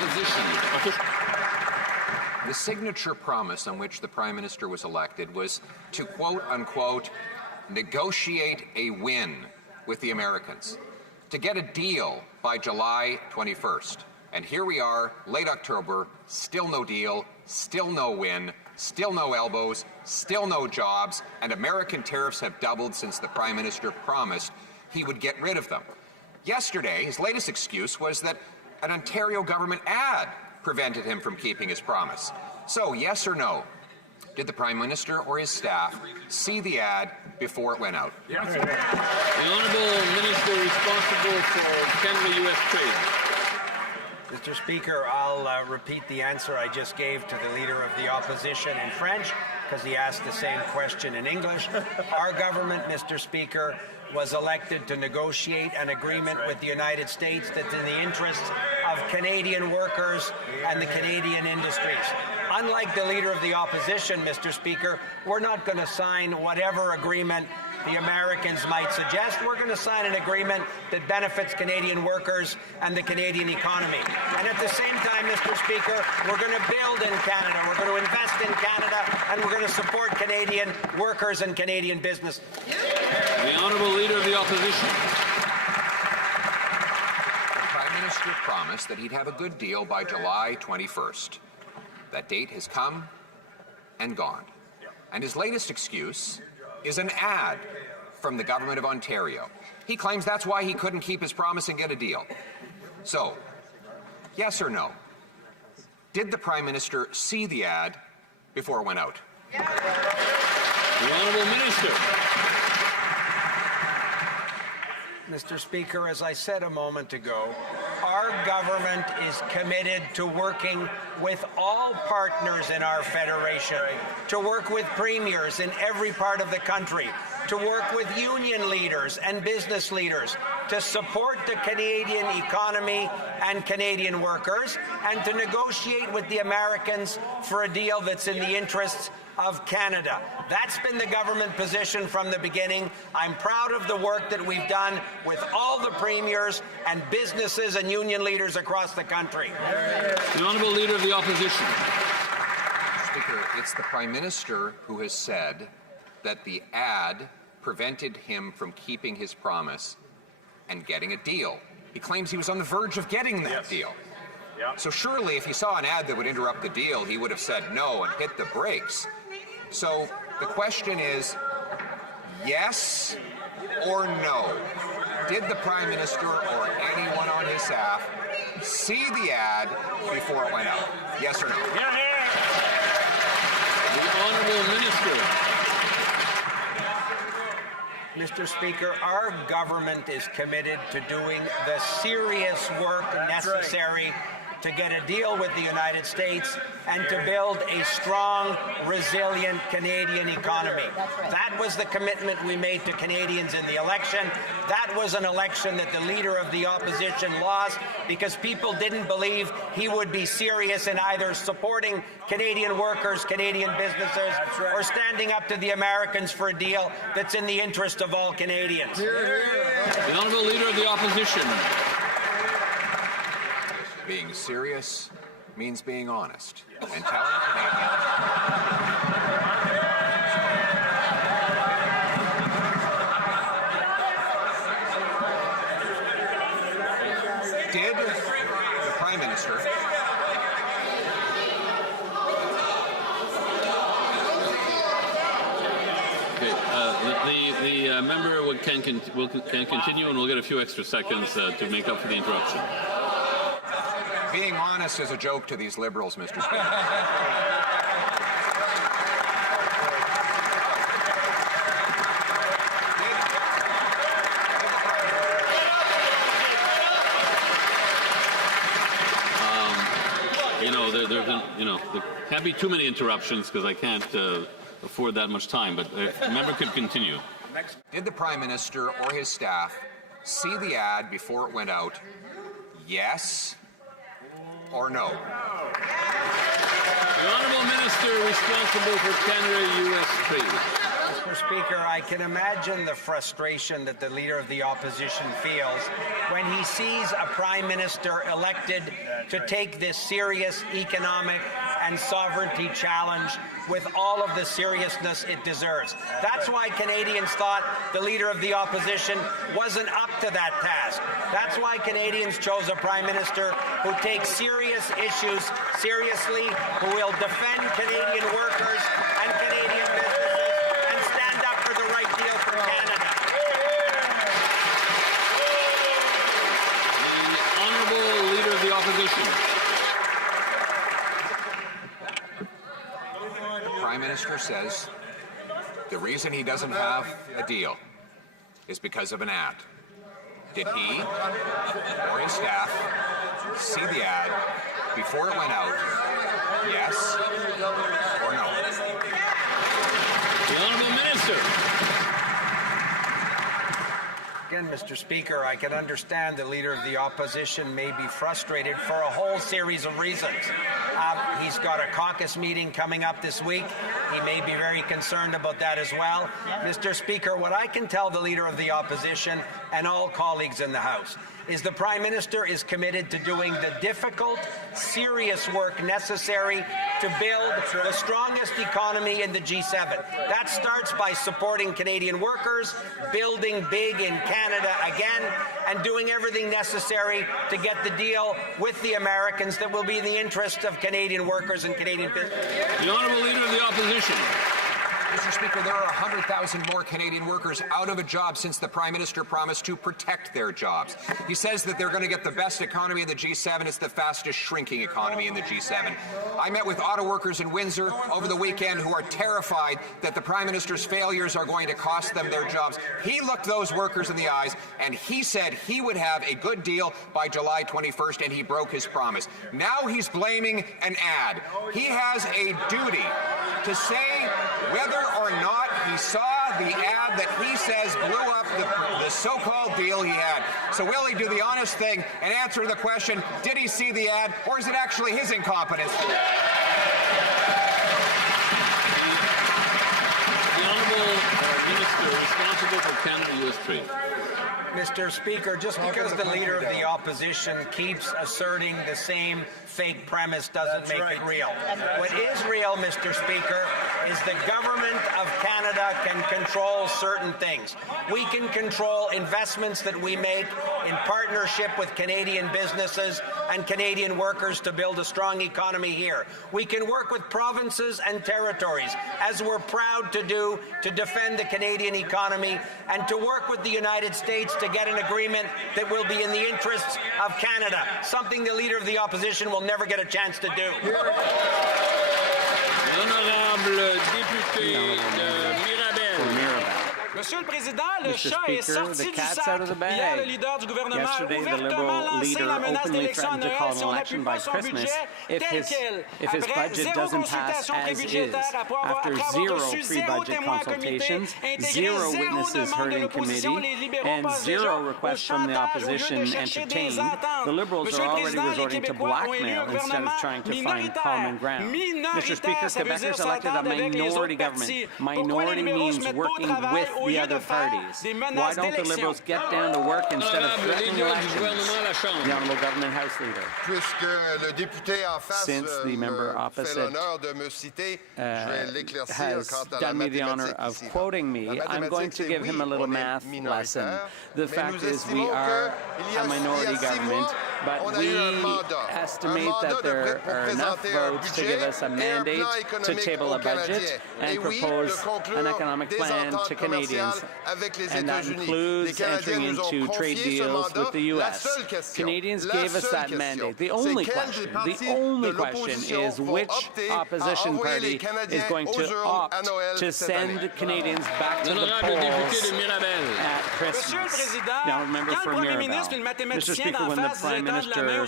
The signature promise on which the Prime Minister was elected was to, quote-unquote, negotiate a win with the Americans, to get a deal by July 21st. And here we are, late October, still no deal, still no win, still no elbows, still no jobs, and American tariffs have doubled since the Prime Minister promised he would get rid of them. Yesterday, his latest excuse was that an Ontario government ad prevented him from keeping his promise. So, yes or no, did the Prime Minister or his staff see the ad before it went out? Yes. The Honourable Minister responsible for Canada-US trade. Mr. Speaker, I'll repeat the answer I just gave to the Leader of the Opposition in French, because he asked the same question in English. Our government, Mr. Speaker, was elected to negotiate an agreement with the United States that's in the interests of Canadian workers and the Canadian industries. Unlike the Leader of the Opposition, Mr. Speaker, we're not going to sign whatever agreement the Americans might suggest. We're going to sign an agreement that benefits Canadian workers and the Canadian economy. And at the same time, Mr. Speaker, we're going to build in Canada, we're going to invest in Canada, and we're going to support Canadian workers and Canadian business. The Honourable Leader of the Opposition. The Prime Minister promised that he'd have a good deal by July 21st. That date has come and gone. And his latest excuse is an ad from the Government of Ontario. He claims that's why he couldn't keep his promise and get a deal. So, yes or no, did the Prime Minister see the ad before it went out? The Honourable Minister. Mr. Speaker, as I said a moment ago, our government is committed to working with all partners in our federation, to work with premiers in every part of the country, to work with union leaders and business leaders, to support the Canadian economy and Canadian workers, and to negotiate with the Americans for a deal that's in the interests of Canada. That's been the government position from the beginning. I'm proud of the work that we've done with all the premiers and businesses and union leaders across the country. The Honourable Leader of the Opposition. Speaker, it's the Prime Minister who has said that the ad prevented him from keeping his promise and getting a deal. He claims he was on the verge of getting that deal. So surely if he saw an ad that would interrupt the deal, he would have said no and hit the brakes. So the question is, yes or no? Did the Prime Minister or anyone on his staff see the ad before it went out? Yes or no? The Honourable Minister. Mr. Speaker, our government is committed to doing the serious work necessary to get a deal with the United States and to build a strong, resilient Canadian economy. That was the commitment we made to Canadians in the election. That was an election that the Leader of the Opposition lost because people didn't believe he would be serious in either supporting Canadian workers, Canadian businesses, or standing up to the Americans for a deal that's in the interest of all Canadians. The Honourable Leader of the Opposition. Being serious means being honest and telling Canadians. Did the Prime Minister the member can continue, and we'll get a few extra seconds to make up for the interruption. Being honest is a joke to these Liberals, Mr. Speaker. Well, there can't be too many interruptions because I can't afford that much time, but the member could continue. Did the Prime Minister or his staff see the ad before it went out? Yes or no? The Honourable Minister responsible for Canada-US trade. Mr. Speaker, I can imagine the frustration that the Leader of the Opposition feels when he sees a Prime Minister elected to take this serious economic and sovereignty challenge with all of the seriousness it deserves. That's why Canadians thought the Leader of the Opposition wasn't up to that task. That's why Canadians chose a Prime Minister who takes serious issues seriously, who will defend Canadian workers and Canadian businesses and stand up for the right deal for Canada. The Honourable Leader of the Opposition. Prime Minister says the reason he doesn't have a deal is because of an ad. Did he or his staff see the ad before it went out? Yes or no? The Honourable Minister. Again, Mr. Speaker, I can understand the Leader of the Opposition may be frustrated for a whole series of reasons. He's got a caucus meeting coming up this week. He may be very concerned about that as well. Mr. Speaker, what I can tell the Leader of the Opposition and all colleagues in the House is the Prime Minister is committed to doing the difficult, serious work necessary to build the strongest economy in the G7. That starts by supporting Canadian workers, building big in Canada again, and doing everything necessary to get the deal with the Americans that will be in the interest of Canadian workers and Canadian business. The Honourable Leader of the Opposition. Mr. Speaker, there are 100,000 more Canadian workers out of a job since the Prime Minister promised to protect their jobs. He says that they're going to get the best economy in the G7. It's the fastest shrinking economy in the G7. I met with auto workers in Windsor over the weekend who are terrified that the Prime Minister's failures are going to cost them their jobs. He looked those workers in the eyes and he said he would have a good deal by July 21st, and he broke his promise. Now he's blaming an ad. He has a duty to say whether or not he saw the ad that he says blew up the so-called deal he had. So will he do the honest thing and answer the question, did he see the ad, or is it actually his incompetence? The Honourable Minister responsible for Canada-US trade. Mr. Speaker, just because the Leader of the Opposition keeps asserting the same fake premise doesn't make it real. What is real, Mr. Speaker, is the government of Canada can control certain things. We can control investments that we make in partnership with Canadian businesses and Canadian workers to build a strong economy here. We can work with provinces and territories, as we're proud to do, to defend the Canadian economy and to work with the United States to get an agreement that will be in the interests of Canada, something the Leader of the Opposition will never get a chance to do. L'honorable député de Mirabel. Monsieur le Président, le chat est sorti du sac. Hier, le leader du gouvernement a ouvertement lancé la menace d'élection à Noël si on n'appuie pas son budget tel quel. Après zéro consultation prébudgétaire, après avoir reçu zéro témoin en comité, intégré zéro demande de l'opposition, les libéraux passent déjà au chantage au lieu de chercher des ententes. Monsieur le Président, les Québécois ont élu un gouvernement minoritaire. Minoritaire, ça veut dire s'entendre avec les autres partis. Pourquoi les libéraux se mettent pas au travail au lieu de faire des menaces d'élection? Why don't the Liberals get down to work instead of threatening elections? The Honourable Government House Leader. Puisque le député en face Since the member fait opposite l'honneur de me citer, je vais l'éclaircir has quant à la done me the honor mathématique of ici. quoting me, I'm going to give him a little math lesson. The fact is we are a minority government, but we estimate that there are enough votes to give us a mandate to table a budget and propose an economic plan to Canadians, and that includes entering into trade deals with the U.S. Canadians gave us that mandate. The only question is which opposition party is going to opt to send Canadians back to the polls at Christmas. Now remember for Mirabel, Mr. Speaker, when the Prime Minister,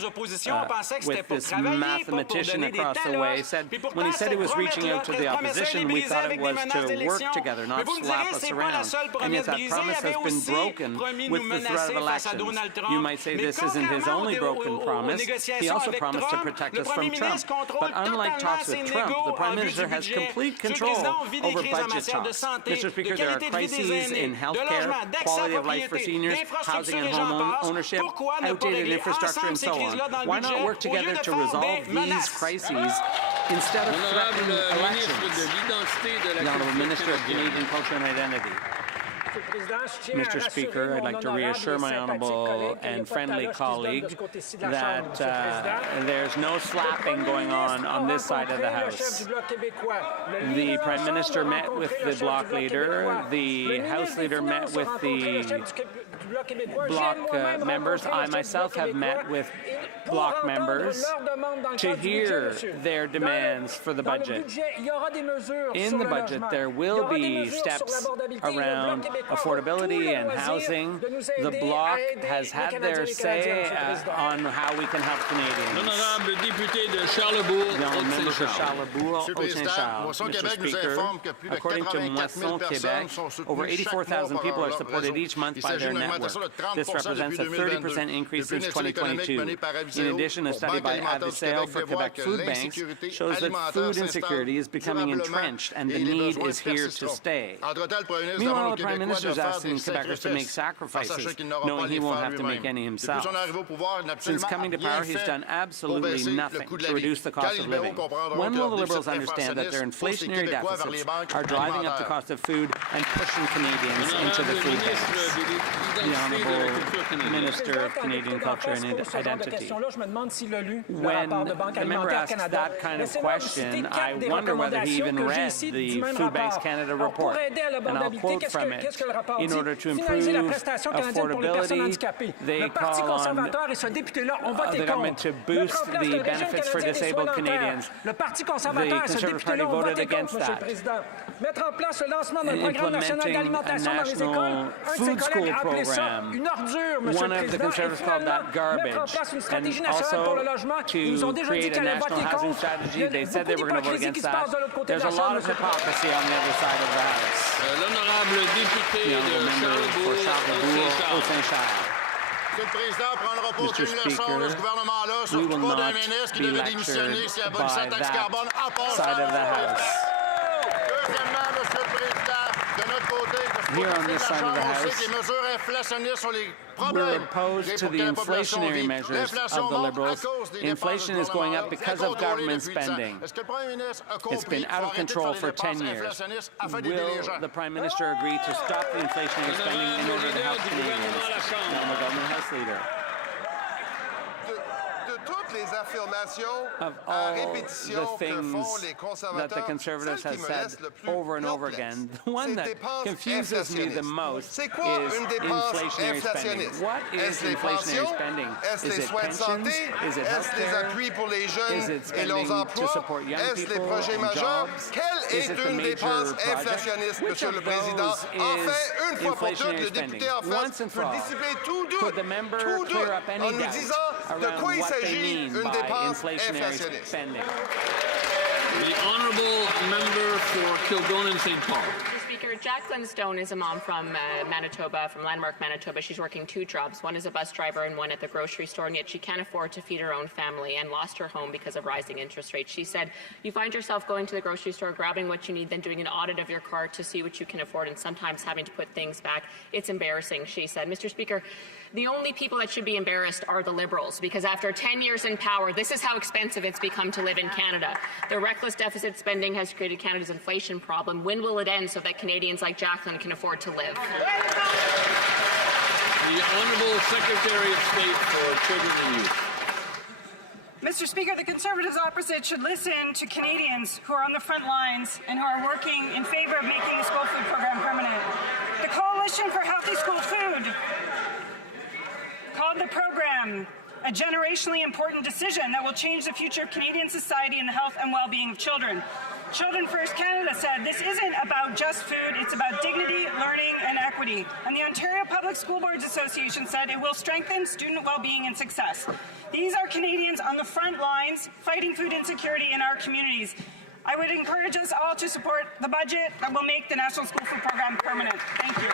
with this mathematician across the way, said when he said he was reaching out to the opposition, we thought it was to work together, not slap us around. And yet that promise has been broken with the threat of elections. You might say this isn't his only broken promise. He also promised to protect us from Trump. But unlike talks with Trump, the Prime Minister has complete control over budget talks. Mr. Speaker, there are crises in healthcare, quality of life for seniors, housing and home ownership, outdated infrastructure, and so on. Why not work together to resolve these crises instead of threatening elections? The Honourable Minister of Canadian Culture and Identity. Mr. Speaker, I'd like to reassure my honourable and friendly colleague that there's no slapping going on this side of the House. The Prime Minister met with the Bloc leader. The House leader met with the Bloc members. I myself have met with Bloc members to hear their demands for the budget. In the budget, there will be steps around affordability and housing. The Bloc has had their say on how we can help Canadians. The Honourable Member for Charlebourg, Haute-Saint-Charles. Mr. Speaker, according to Moisson, Quebec, over 84,000 people are supported each month by their network. This represents a 30% increase since 2022. In addition, a study by Advisel for Quebec food banks shows that food insecurity is becoming entrenched and the need is here to stay. Meanwhile, the Prime Minister is asking Quebecers to make sacrifices, knowing he won't have to make any himself. Since coming to power, he's done absolutely nothing to reduce the cost of living. When will the Liberals understand that their inflationary deficits are driving up the cost of food and pushing Canadians into the food banks? The Honourable Minister of Canadian Culture and Identity. When the member asks that kind of question, I wonder whether he even read the Food Banks Canada report. And I'll quote from it. In order to improve affordability, they call on the government to boost the benefits for disabled Canadians. The Conservative Party voted against that. And implementing a national food school program. One of the Conservatives called that garbage. And also to create a national housing strategy, they said they were going to vote against that. There's a lot of hypocrisy on the other side of the House. The Honourable Member for Charlebourg, Haute-Saint-Charles. Mr. Speaker, we will not be lectured by that side of the House. Here on this side of the House, we're opposed to the inflationary measures of the Liberals. Inflation is going up because of government spending. It's been out of control for 10 years. Will the Prime Minister agree to stop the inflationary spending in order to help Canadians? Now, the Government House Leader. Of all the things that the Conservatives have said over and over again, the one that confuses me the most is inflationary spending. What is inflationary spending? Is it pensions? Is it healthcare? Is it spending to support young people and jobs? Is it the major project? Which of those is inflationary spending? Once and for all, could the member clear up any doubt around what they mean by inflationary spending? The Honourable Member for Kildonan St. Paul. Speaker, Jacqueline Stone is a mom from Manitoba, from Landmark, Manitoba. She's working two jobs, one as a bus driver and one at the grocery store, and yet she can't afford to feed her own family and lost her home because of rising interest rates. She said, you find yourself going to the grocery store, grabbing what you need, then doing an audit of your cart to see what you can afford, and sometimes having to put things back. It's embarrassing, she said. Mr. Speaker, the only people that should be embarrassed are the Liberals, because after 10 years in power, this is how expensive it's become to live in Canada. The reckless deficit spending has created Canada's inflation problem. When will it end so that Canadians like Jacqueline can afford to live? The Honourable Secretary of State for Children and Youth. Mr. Speaker, the Conservatives opposite should listen to Canadians who are on the front lines and who are working in favour of making the school food program permanent. The Coalition for Healthy School Food called the program a generationally important decision that will change the future of Canadian society and the health and well-being of children. Children First Canada said this isn't about just food, it's about dignity, learning, and equity. And the Ontario Public School Boards Association said it will strengthen student well-being and success. These are Canadians on the front lines fighting food insecurity in our communities. I would encourage us all to support the budget that will make the National School Food Program permanent. Thank you.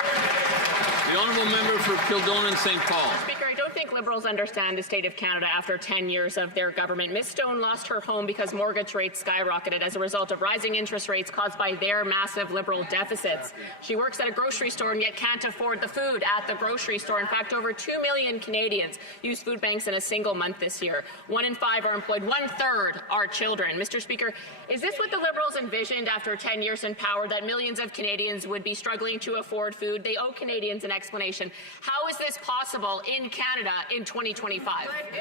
The Honourable Member for Kildonan St. Paul. Speaker, I don't think Liberals understand the state of Canada after 10 years of their government. Ms. Stone lost her home because mortgage rates skyrocketed as a result of rising interest rates caused by their massive Liberal deficits. She works at a grocery store and yet can't afford the food at the grocery store. In fact, over 2 million Canadians use food banks in a single month this year. 1 in 5 are employed. 1/3 are children. Mr. Speaker, is this what the Liberals envisioned after 10 years in power, that millions of Canadians would be struggling to afford food? They owe Canadians an explanation. How is this possible in Canada in 2025? The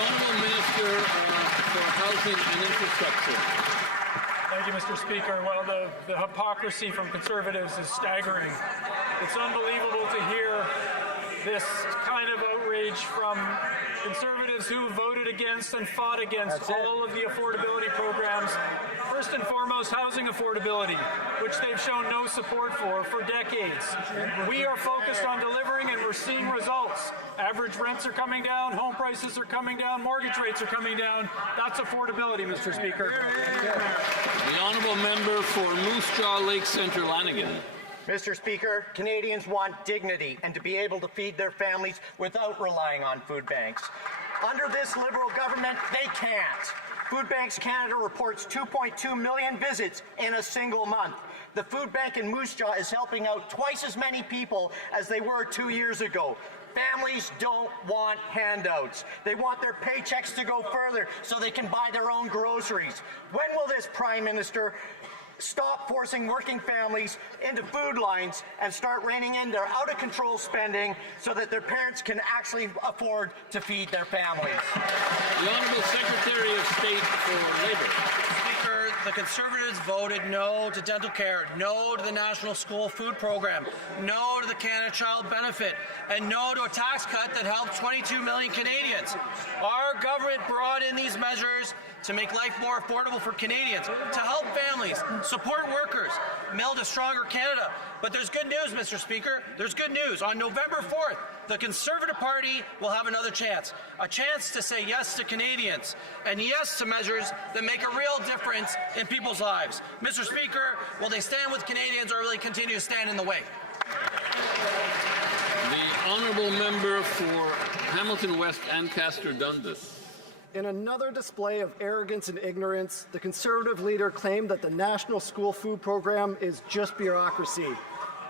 Honourable Minister for Housing and Infrastructure. Thank you, Mr. Speaker. Well, the hypocrisy from Conservatives is staggering. It's unbelievable to hear this kind of outrage from Conservatives who voted against and fought against all of the affordability programs. First and foremost, housing affordability, which they've shown no support for decades. We are focused on delivering, and we're seeing results. Average rents are coming down, home prices are coming down, mortgage rates are coming down. That's affordability, Mr. Speaker. The Honourable Member for Moose Jaw Lake Centre Lanigan. Mr. Speaker, Canadians want dignity and to be able to feed their families without relying on food banks. Under this Liberal government, they can't. Food Banks Canada reports 2.2 million visits in a single month. The food bank in Moose Jaw is helping out twice as many people as they were 2 years ago. Families don't want handouts. They want their paychecks to go further so they can buy their own groceries. When will this Prime Minister stop forcing working families into food lines and start reining in their out-of-control spending so that their parents can actually afford to feed their families? The Honourable Secretary of State for Labour. Speaker, the Conservatives voted no to dental care, no to the National School Food Program, no to the Canada Child Benefit, and no to a tax cut that helped 22 million Canadians. Our government brought in these measures to make life more affordable for Canadians, to help families, support workers, build a stronger Canada. But there's good news, Mr. Speaker. There's good news. On November 4th, the Conservative Party will have another chance. A chance to say yes to Canadians and yes to measures that make a real difference in people's lives. Mr. Speaker, will they stand with Canadians or will they continue to stand in the way? The Honourable Member for Hamilton West Ancaster Dundas. In another display of arrogance and ignorance, the Conservative leader claimed that the National School Food Program is just bureaucracy.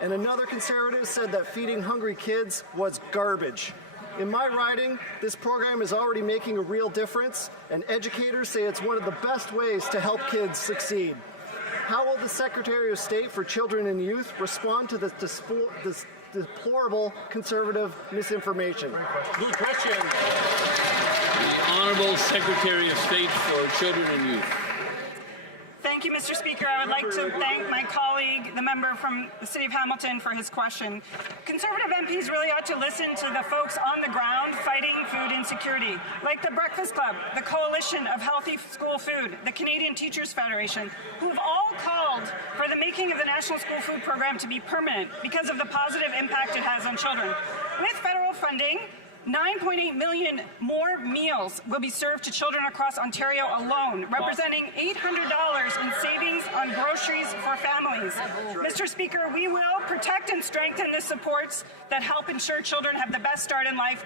And another Conservative said that feeding hungry kids was garbage. In my riding, this program is already making a real difference, and educators say it's one of the best ways to help kids succeed. How will the Secretary of State for Children and Youth respond to this deplorable Conservative misinformation? Good question. The Honourable Secretary of State for Children and Youth. Thank you, Mr. Speaker. I would like to thank my colleague, the member from the City of Hamilton, for his question. Conservative MPs really ought to listen to the folks on the ground fighting food insecurity, like the Breakfast Club, the Coalition of Healthy School Food, the Canadian Teachers Federation, who have all called for the making of the National School Food Program to be permanent because of the positive impact it has on children. With federal funding, 9.8 million more meals will be served to children across Ontario alone, representing $800 in savings on groceries for families. Mr. Speaker, we will protect and strengthen the supports that help ensure children have the best start in life.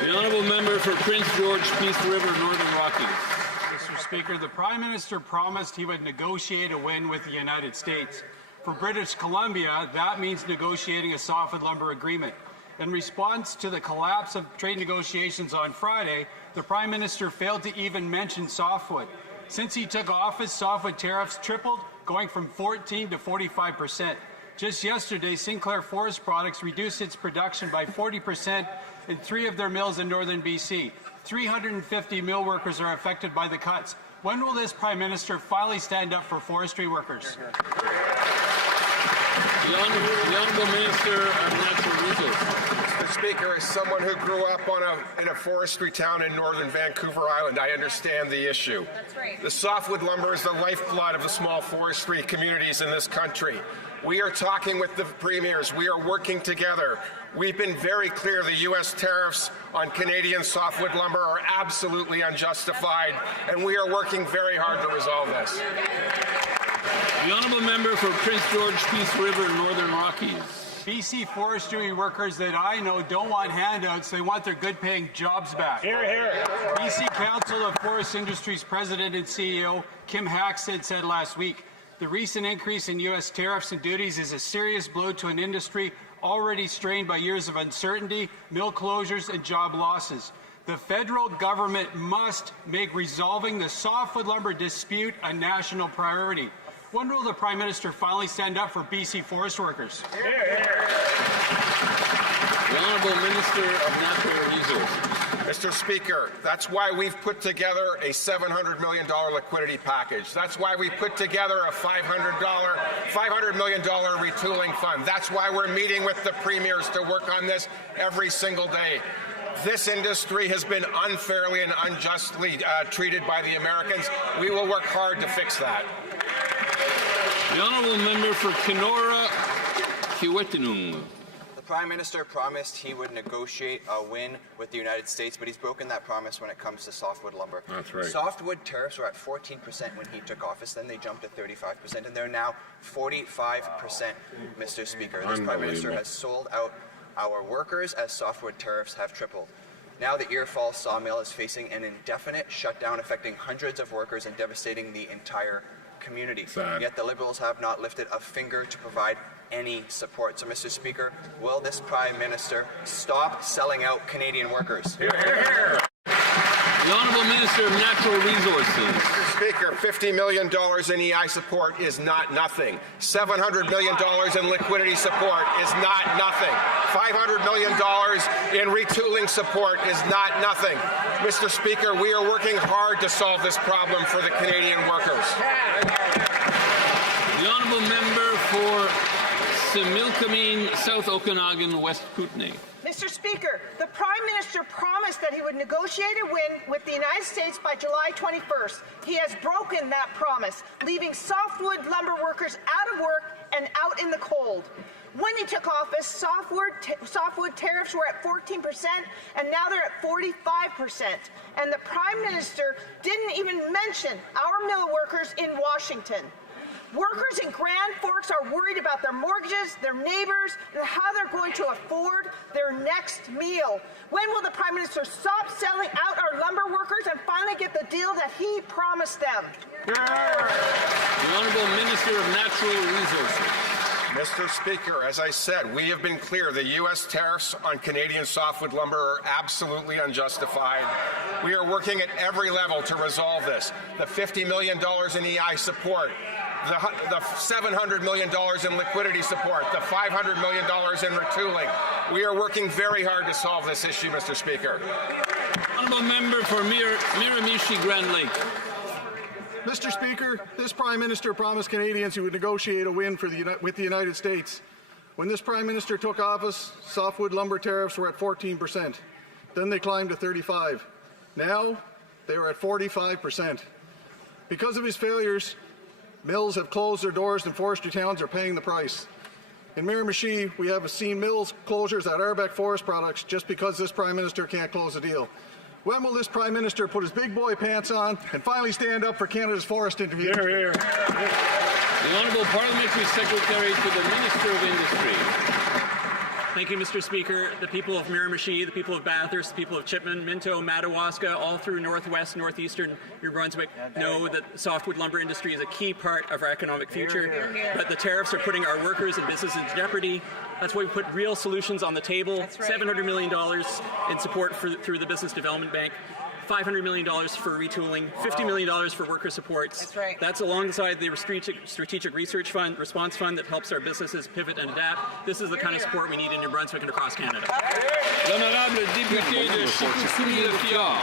The Honourable Member for Prince George, Peace River, Northern Rockies. Mr. Speaker, the Prime Minister promised he would negotiate a win with the United States. For British Columbia, that means negotiating a softwood lumber agreement. In response to the collapse of trade negotiations on Friday, the Prime Minister failed to even mention softwood. Since he took office, softwood tariffs tripled, going from 14% to 45%. Just yesterday, Sinclair Forest Products reduced its production by 40% in 3 of their mills in northern BC. 350 mill workers are affected by the cuts. When will this Prime Minister finally stand up for forestry workers? The Honourable Minister of Natural Resources. Mr. Mr. Speaker, as someone who grew up in a forestry town in northern Vancouver Island, I understand the issue. That's right. The softwood lumber is the lifeblood of the small forestry communities in this country. We are talking with the premiers. We are working together. We've been very clear the U.S. tariffs on Canadian softwood lumber are absolutely unjustified, and we are working very hard to resolve this. The honourable member for Prince George, Peace River, Northern Rockies. BC forestry workers that I know don't want handouts. They want their good-paying jobs back. Hear, hear. BC Council of Forest Industries President and CEO Kim Hackstead said last week, the recent increase in U.S. tariffs and duties is a serious blow to an industry already strained by years of uncertainty, mill closures, and job losses. The federal government must make resolving the softwood lumber dispute a national priority. When will the Prime Minister finally stand up for BC forest workers? The Honourable Minister of Natural Resources. Mr. Speaker, that's why we've put together a $700 million liquidity package. That's why we put together a $500 million retooling fund. That's why we're meeting with the premiers to work on this every single day. This industry has been unfairly and unjustly treated by the Americans. We will work hard to fix that. The Honourable Member for Kenora, Kiwetanung. The Prime Minister promised he would negotiate a win with the United States, but he's broken that promise when it comes to softwood lumber. That's right. Softwood tariffs were at 14% when he took office, then they jumped to 35%, and they're now 45%, Mr. Speaker. This Prime Minister has sold out our workers as softwood tariffs have tripled. Now the Ear Falls sawmill is facing an indefinite shutdown affecting hundreds of workers and devastating the entire community. Yet the Liberals have not lifted a finger to provide any support. So, Mr. Speaker, will this Prime Minister stop selling out Canadian workers? Hear, hear, hear. The Honourable Minister of Natural Resources. Mr. Speaker, $50 million in EI support is not nothing. $700 million in liquidity support is not nothing. $500 million in retooling support is not nothing. Mr. Speaker, we are working hard to solve this problem for the Canadian workers. The Honourable Member for Similkameen, South Okanagan, West Kootenay. Mr. Speaker, the Prime Minister promised that he would negotiate a win with the United States by July 21st. He has broken that promise, leaving softwood lumber workers out of work and out in the cold. When he took office, softwood tariffs were at 14%, and now they're at 45%. And the Prime Minister didn't even mention our mill workers in Washington. Workers in Grand Forks are worried about their mortgages, their neighbors, and how they're going to afford their next meal. When will the Prime Minister stop selling out our lumber workers and finally get the deal that he promised them? The Honourable Minister of Natural Resources. Mr. Speaker, as I said, we have been clear. The U.S. tariffs on Canadian softwood lumber are absolutely unjustified. We are working at every level to resolve this. The $50 million in EI support, the $700 million in liquidity support, the $500 million in retooling. We are working very hard to solve this issue, Mr. Speaker. Honourable Member for Miramichi Grand Lake. Mr. Speaker, this Prime Minister promised Canadians he would negotiate a win with the United States. When this Prime Minister took office, softwood lumber tariffs were at 14%. Then they climbed to 35%. Now they are at 45%. Because of his failures, mills have closed their doors and forestry towns are paying the price. In Miramichi, we have seen mills closures at Arbec Forest Products just because this Prime Minister can't close a deal. When will this Prime Minister put his big boy pants on and finally stand up for Canada's forest industry? The Honourable Parliamentary Secretary to the Minister of Industry. Thank you, Mr. Speaker. The people of Miramichi, the people of Bathurst, the people of Chipman, Minto, Madawaska, all through northwest, northeastern New Brunswick know that the softwood lumber industry is a key part of our economic future, but the tariffs are putting our workers and businesses in jeopardy. That's why we put real solutions on the table, $700 million in support through the Business Development Bank, $500 million for retooling, $50 million for worker supports. That's right. That's alongside the Strategic Research Fund, Response Fund that helps our businesses pivot and adapt. This is the kind of support we need in New Brunswick and across Canada. L'honorable député de Chicoutimi-Le-Fjord.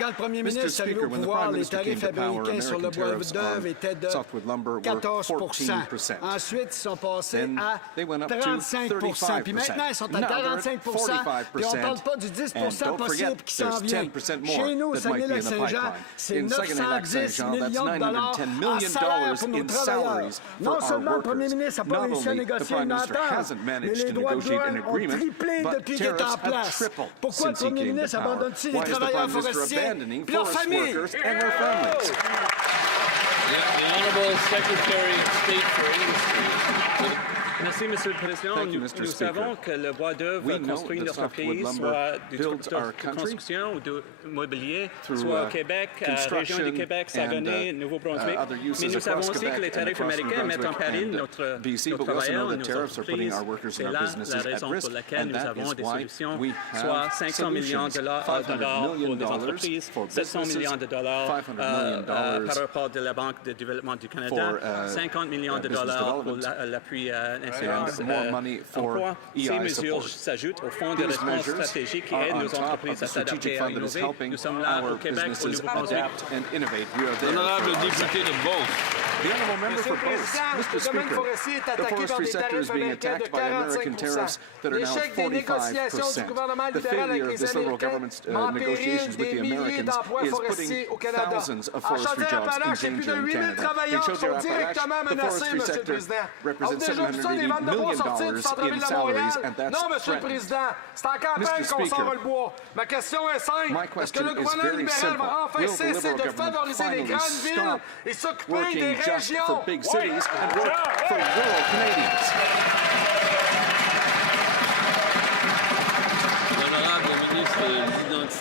quand le premier ministre est arrivé au pouvoir, les tarifs américains sur le bois d'œuvre étaient de 14%. Ensuite, ils sont passés à 35%. Puis maintenant, ils sont à 45%. Puis on ne parle pas du 10% possible qui s'en vient. Chez nous, au Saguenay-Lac-Saint-Jean, c'est 910 millions de dollars en salaire pour nos travailleurs. Non seulement le premier ministre n'a pas réussi à négocier une entente, mais les droits de douane ont triplé depuis qu'il est en place. Pourquoi le premier ministre abandonne-t-il les travailleurs forestiers et leurs familles? The Honourable Secretary of State for Industry. Merci, Monsieur le Président. Nous savons que le bois d'œuvre construit une entreprise, soit de construction ou de mobilier, soit au Québec, région du Québec, Saguenay, Nouveau-Brunswick. Mais nous savons aussi que les tarifs américains mettent en péril nos travailleurs et nos entreprises. C'est là la raison pour laquelle nous avons des solutions, soit 500 millions de dollars pour des entreprises, 700 millions de dollars par rapport de la Banque de développement du Canada, 50 millions de dollars pour l'appui emploi. Ces mesures s'ajoutent au fonds de réponse stratégique qui aide nos entreprises à s'adapter et à innover. Nous sommes là au Québec, au Nouveau-Brunswick. Honorable député de Beauce. The honourable member for Beauce. Mr. Speaker, the forestry sector is being attacked by American tariffs that are now at 45%. The failure of this Liberal government's negotiations with the Americans is putting thousands of forestry jobs in danger in Canada. In Chaudière-Appalaches, the forestry sector represents $780 million in salaries, and that's threatened. Mr. Speaker, my question is very simple. Will the Liberal government finally stop working just for big cities and work for rural Canadians?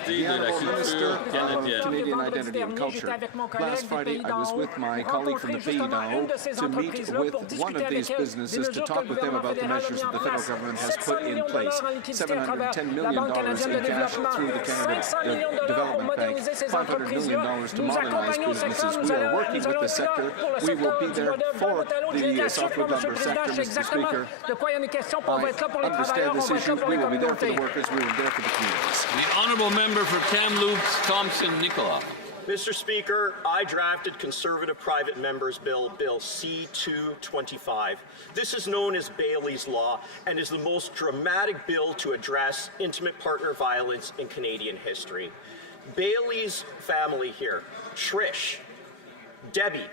The Honourable Minister of Canadian Identity and Culture. Last Friday, I was with my colleague from the Pays d'En-Haut to meet with one of these businesses to talk with them about the measures that the federal government has put in place. $710 million in cash through the Canada Development Bank, $500 million to modernize businesses. We are working with the sector. We will be there for the softwood lumber sector, Mr. Speaker. I understand this issue. We will be there for the workers. We will be there for the communities. The Honourable Member for Kamloops, Thompson-Nicola. Mr. Speaker, I drafted Conservative Private Members Bill, Bill C-225. This is known as Bailey's Law and is the most dramatic bill to address intimate partner violence in Canadian history. Bailey's family here, Trish, Debbie,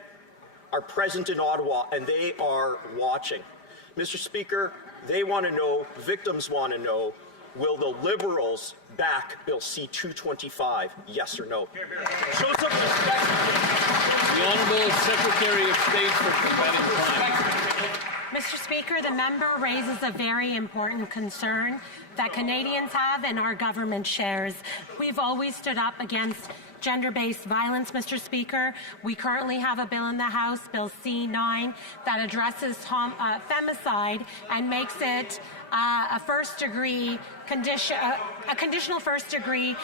are present in Ottawa and they are watching. Mr. Speaker, they want to know, victims want to know, will the Liberals back Bill C-225, yes or no? Show some respect. The Honourable Secretary of State for Combating Crime. Mr. Speaker, the member raises a very important concern that Canadians have and our government shares. We've always stood up against gender-based violence, Mr. Speaker. We currently have a bill in the House, Bill C-9, that addresses femicide and makes it a first-degree a conditional first-degree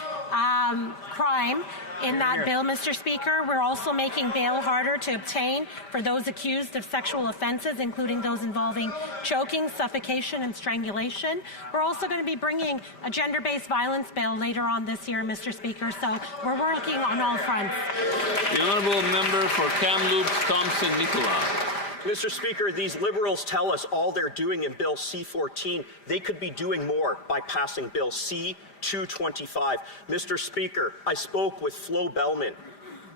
crime in that bill, Mr. Speaker. We're also making bail harder to obtain for those accused of sexual offences, including those involving choking, suffocation, and strangulation. We're also going to be bringing a gender-based violence bill later on this year, Mr. Speaker, so we're working on all fronts. The Honourable Member for Kamloops, Thompson-Nicola. Mr. Speaker, these Liberals tell us all they're doing in Bill C-14. They could be doing more by passing Bill C-225. Mr. Speaker, I spoke with Flo Bellman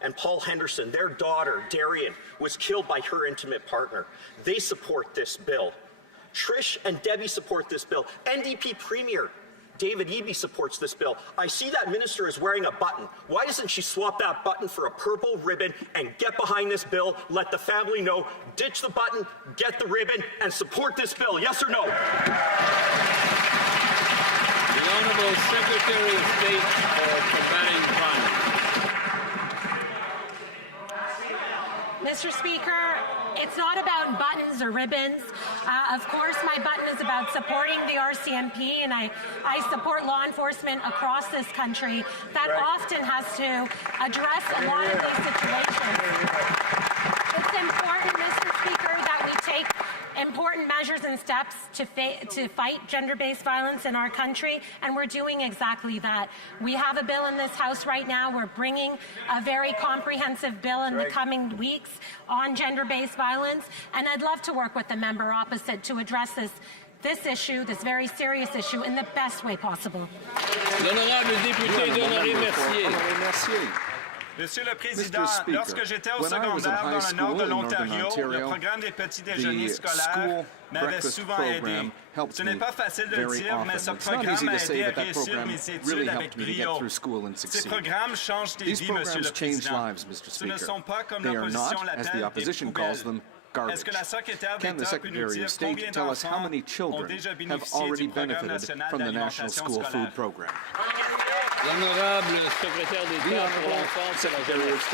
and Paul Henderson. Their daughter, Darian, was killed by her intimate partner. They support this bill. Trish and Debbie support this bill. NDP Premier David Eby supports this bill. I see that minister is wearing a button. Why doesn't she swap that button for a purple ribbon and get behind this bill, let the family know, ditch the button, get the ribbon, and support this bill? Yes or no? The Honourable Secretary of State for Combating Crime. Mr. Speaker, it's not about buttons or ribbons. Of course, my button is about supporting the RCMP, and I support law enforcement across this country that often has to address a lot of these situations. It's important, Mr. Speaker, that we take important measures and steps steps to fight gender-based violence in our country, and we're doing exactly that. We have a bill in this House right now. We're bringing a very comprehensive bill in the coming weeks on gender-based violence, and I'd love to work with the member opposite to address this issue, this very serious issue, in the best way possible. L'honorable député Honoré-Mercier. Monsieur le Président, lorsque j'étais au secondaire dans le nord de l'Ontario, le programme des petits déjeuners scolaires m'avait souvent aidé. Ce n'est pas facile de le dire, mais ce programme m'a aidé à réussir mes études avec brio. Ces programmes changent des vies, Monsieur le Président. Ce ne sont pas comme l'opposition l'appelle des poubelles. Est-ce que la secrétaire d'État peut nous dire combien d'enfants ont déjà bénéficié du programme national d'alimentation scolaire? L'honorable secrétaire d'État pour l'enfance et la jeunesse.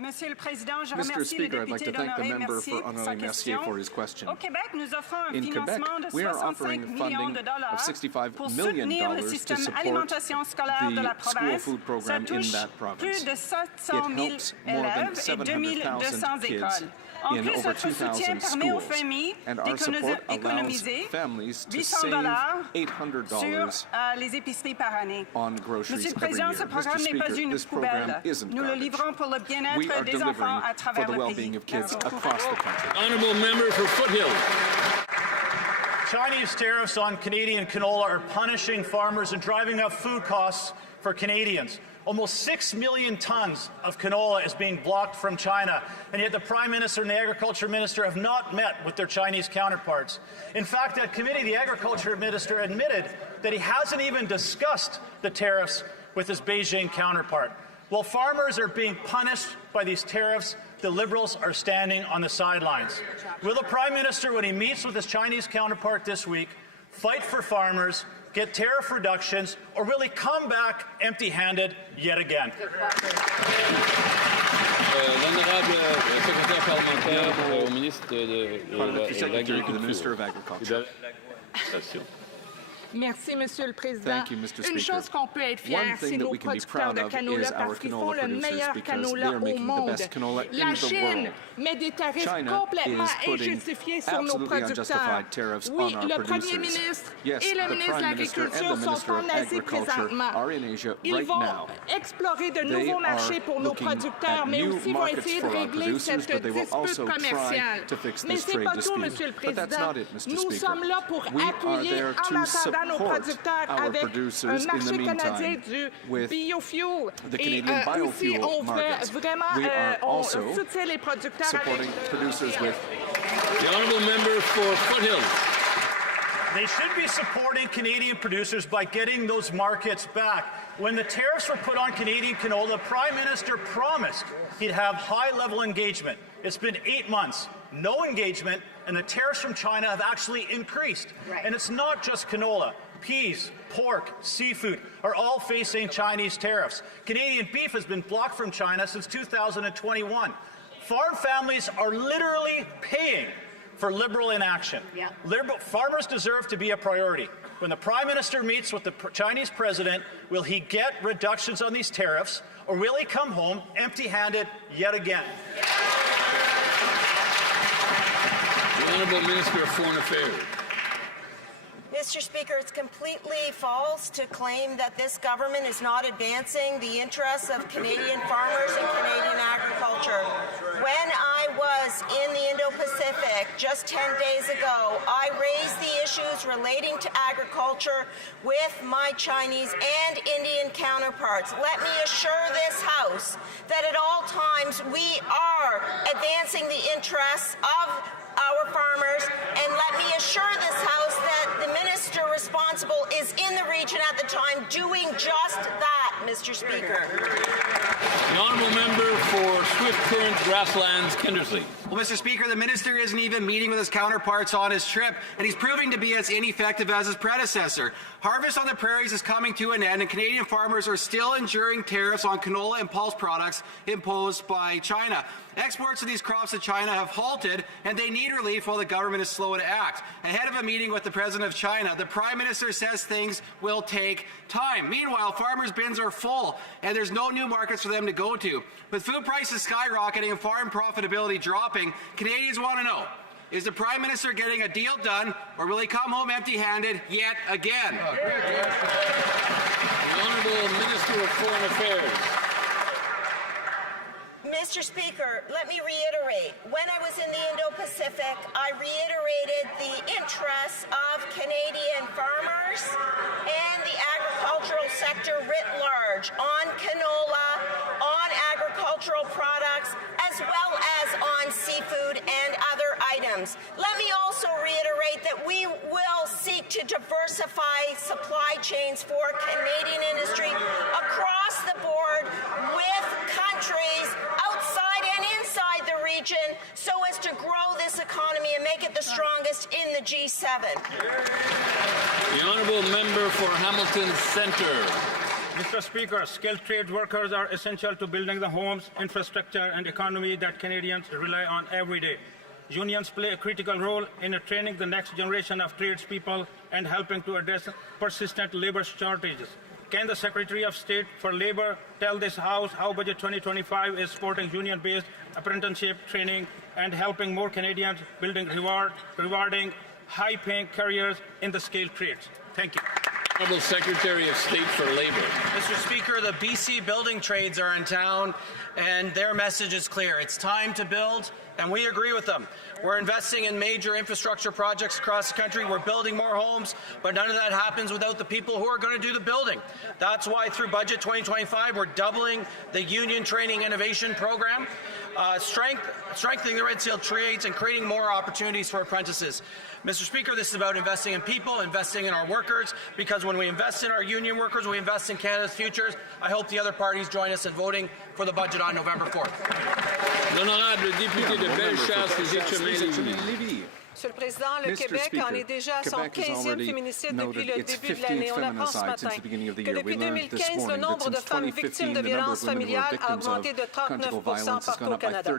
Monsieur le Président, je remercie le député Honoré-Mercier pour sa question. Au Québec, nous offrons un financement de 65 millions de dollars pour soutenir le système alimentation scolaire de la province. Ça touche plus de 700 000 élèves et 2200 écoles. En plus, notre soutien permet aux familles d'économiser $800 sur les épiceries par année. Monsieur le Président, ce programme n'est pas une poubelle. Nous le livrons pour le bien-être des enfants à travers le pays. Merci beaucoup. Honourable member for Foothills. Chinese tariffs on Canadian canola are punishing farmers and driving up food costs for Canadians. Almost 6 million tons of canola is being blocked from China, and yet the Prime Minister and the Agriculture Minister have not met with their Chinese counterparts. In fact, at committee, the Agriculture Minister admitted that he hasn't even discussed the tariffs with his Beijing counterpart. While farmers are being punished by these tariffs, the Liberals are standing on the sidelines. Will the Prime Minister, when he meets with his Chinese counterpart this week, fight for farmers, get tariff reductions, or will he come back empty-handed yet again? L'honorable secrétaire parlementaire au ministre de l'Agriculture. Merci, Monsieur le Président. Une chose qu'on peut être fier, c'est nos producteurs de canola parce qu'ils font le meilleur canola au monde. La Chine met des tarifs complètement injustifiés sur nos producteurs. Oui, le Premier ministre et le ministre de l'Agriculture sont en Asie présentement. Ils vont explorer de nouveaux marchés pour nos producteurs, mais aussi vont essayer de régler cette dispute commerciale. Mais ce n'est pas tout, Monsieur le Président. Nous sommes là pour appuyer en attendant nos producteurs avec un marché canadien du biofuel. Et aussi, on veut vraiment on soutient les producteurs avec... The honourable member for Foothills. They should be supporting Canadian producers by getting those markets back. When the tariffs were put on Canadian canola, the Prime Minister promised he'd have high-level engagement. It's been 8 months. No engagement, and the tariffs from China have actually increased. Right. And it's not just canola. Peas, pork, seafood are all facing Chinese tariffs. Canadian beef has been blocked from China since 2021. Farm families are literally paying for Liberal inaction. Yeah. Farmers deserve to be a priority. When the Prime Minister meets with the Chinese President, will he get reductions on these tariffs, or will he come home empty-handed yet again? The Honourable Minister of Foreign Affairs. Mr. Speaker, it's completely false to claim that this government is not advancing the interests of Canadian farmers and Canadian agriculture. When I was in the Indo-Pacific just 10 days ago, I raised the issues relating to agriculture with my Chinese and Indian counterparts. Let me assure this House that at all times we are advancing the interests of our farmers, and let me assure this House that the minister responsible is in the region at the time doing just that, Mr. Speaker. The honourable member for Swift Current Grasslands, Kindersley. Well, Mr. Speaker, the minister isn't even meeting with his counterparts on his trip, and he's proving to be as ineffective as his predecessor. Harvest on the prairies is coming to an end, and Canadian farmers are still enduring tariffs on canola and pulse products imposed by China. Exports of these crops to China have halted, and they need relief while the government is slow to act. Ahead of a meeting with the President of China, the Prime Minister says things will take time. Meanwhile, farmers' bins are full, and there's no new markets for them to go to. With food prices skyrocketing and farm profitability dropping, Canadians want to know, Is the Prime Minister getting a deal done, or will he come home empty-handed yet again? The Honourable Minister of Foreign Affairs. Mr. Speaker, let me reiterate, when I was in the Indo-Pacific, I reiterated the interests of Canadian farmers and the agricultural sector writ large on canola, on agricultural products, as well as on seafood and other items. Let me also reiterate that we will seek to diversify supply chains for Canadian industry across the board with countries outside and inside the region so as to grow this economy and make it the strongest in the G7. The Honourable Member for Hamilton Centre. Mr. Speaker, skilled trade workers are essential to building the homes, infrastructure and economy that Canadians rely on every day. Unions play a critical role in training the next generation of tradespeople and helping to address persistent labour shortages. Can the Secretary of State for Labour tell this House how Budget 2025 is supporting union-based apprenticeship training and helping more Canadians building rewarding, high-paying careers in the skilled trades? Thank you. Honourable Secretary of State for Labour. Mr. Speaker, the BC building trades are in town, and their message is clear. It's time to build, and we agree with them. We're investing in major infrastructure projects across the country. We're building more homes, but none of that happens without the people who are going to do the building. That's why through Budget 2025, we're doubling the Union Training Innovation Program, strengthening the Red Seal trades, and creating more opportunities for apprentices. Mr. Speaker, this is about investing in people, investing in our workers, because when we invest in our union workers, we invest in Canada's futures. I hope the other parties join us in voting for the budget on November 4th. L'honorable député de Bellechasse-Lévis. Monsieur le Président, le Québec en est déjà à son 15e féminicide depuis le début de l'année. On apprend ce matin que depuis 2015, le nombre de femmes victimes de violences familiales a augmenté de 39% partout au Canada.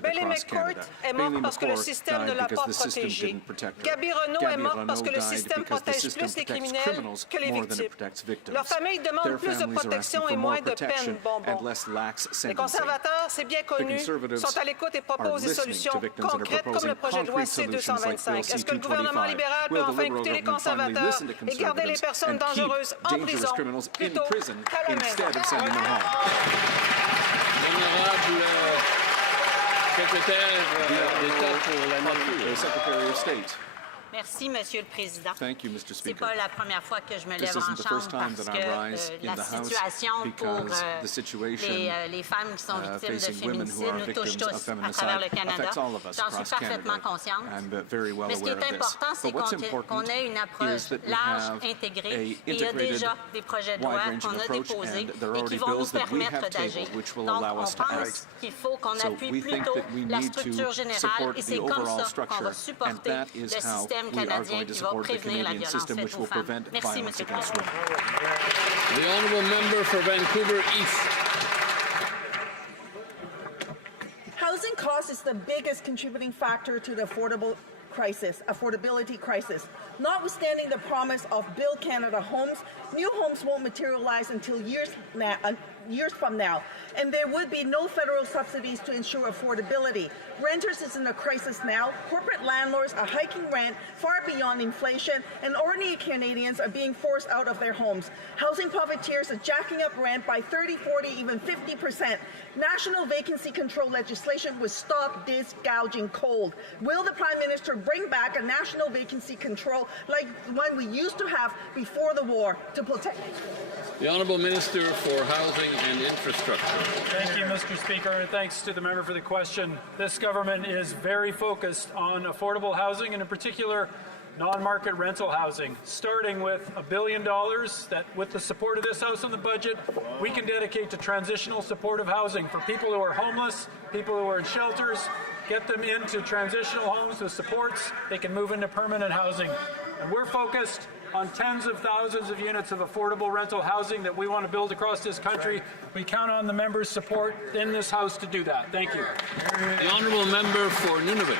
Bailey McCourt est morte parce que le système ne l'a pas protégée. Gabi Renault est morte parce que le système protège plus les criminels que les victimes. Leurs familles demandent plus de protection et moins de peine bonbons. Les conservateurs, c'est bien connu, sont à l'écoute et proposent des solutions concrètes comme le projet de loi C-225. Est-ce que le gouvernement libéral peut enfin écouter les conservateurs et garder les personnes dangereuses en prison plutôt qu'à la maison? Honorable secrétaire d'État pour la nature, Secretary of State. Merci, Monsieur le Président. Thank you, Mr. C'est pas la première fois que je me lève en chambre parce que la situation pour les femmes qui sont victimes de féminicide nous touche tous à travers le Canada. J'en suis parfaitement consciente. Mais ce qui est important, c'est qu'on ait une approche large, intégrée. Et il y a déjà des projets de loi qu'on a déposés et qui vont nous permettre d'agir. Donc, on pense qu'il faut qu'on appuie plutôt la structure générale et c'est comme ça qu'on va supporter le système canadien qui va prévenir la violence faite aux femmes. Merci, Monsieur le Président. The Honourable Member for Vancouver East. Housing cost is the biggest contributing factor to the affordability crisis. Notwithstanding the promise of Build Canada homes, new homes won't materialize until years from now, and there would be no federal subsidies to ensure affordability. Renters is in a crisis now. Corporate landlords are hiking rent far beyond inflation, and ordinary Canadians are being forced out of their homes. Housing profiteers are jacking up rent by 30, 40, even 50%. National vacancy control legislation would stop this gouging cold. Will the Prime Minister bring back a national vacancy control like one we used to have before the war to protect? The Honourable Minister for Housing and Infrastructure. Thank you, Mr. Speaker, and thanks to the member for the question. This government is very focused on affordable housing and in particular non-market rental housing, starting with $1 billion that, with the support of this House on the budget, we can dedicate to transitional supportive housing for people who are homeless, people who are in shelters, get them into transitional homes with supports, they can move into permanent housing. And we're focused on tens of thousands of units of affordable rental housing that we want to build across this country. We count on the members' support in this House to do that. Thank you. The Honourable Member for Nunavut.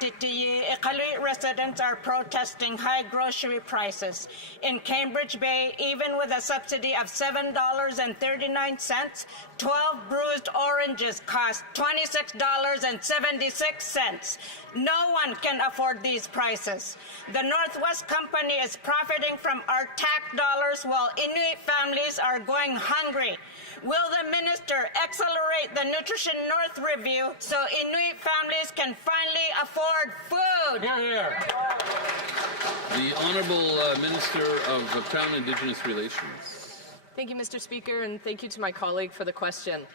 Titiyi Iqaluit residents are protesting high grocery prices. In Cambridge Bay, even with a subsidy of $7.39, 12 bruised oranges cost $26.76. No one can afford these prices. The Northwest Company is profiting from our tax dollars while Inuit families are going hungry. Will the minister accelerate the Nutrition North review so Inuit families can finally afford food? Hear, hear. The Honourable Minister of Crown Indigenous Relations. Thank you, Mr. Speaker, and thank you to my colleague for the question.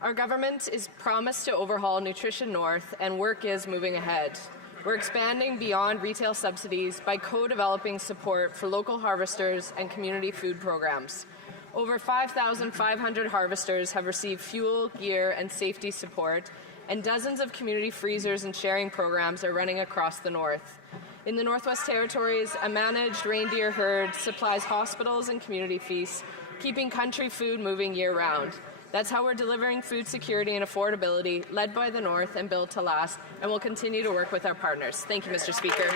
Our government is promised to overhaul Nutrition North, and work is moving ahead. We're expanding beyond retail subsidies by co-developing support for local harvesters and community food programs. Over 5,500 harvesters have received fuel, gear, and safety support, and dozens of community freezers and sharing programs are running across the north. In the Northwest Territories, a managed reindeer herd supplies hospitals and community feasts, keeping country food moving year-round. That's how we're delivering food security and affordability, led by the North and built to last, and we'll continue to work with our partners. Thank you, Mr. Speaker.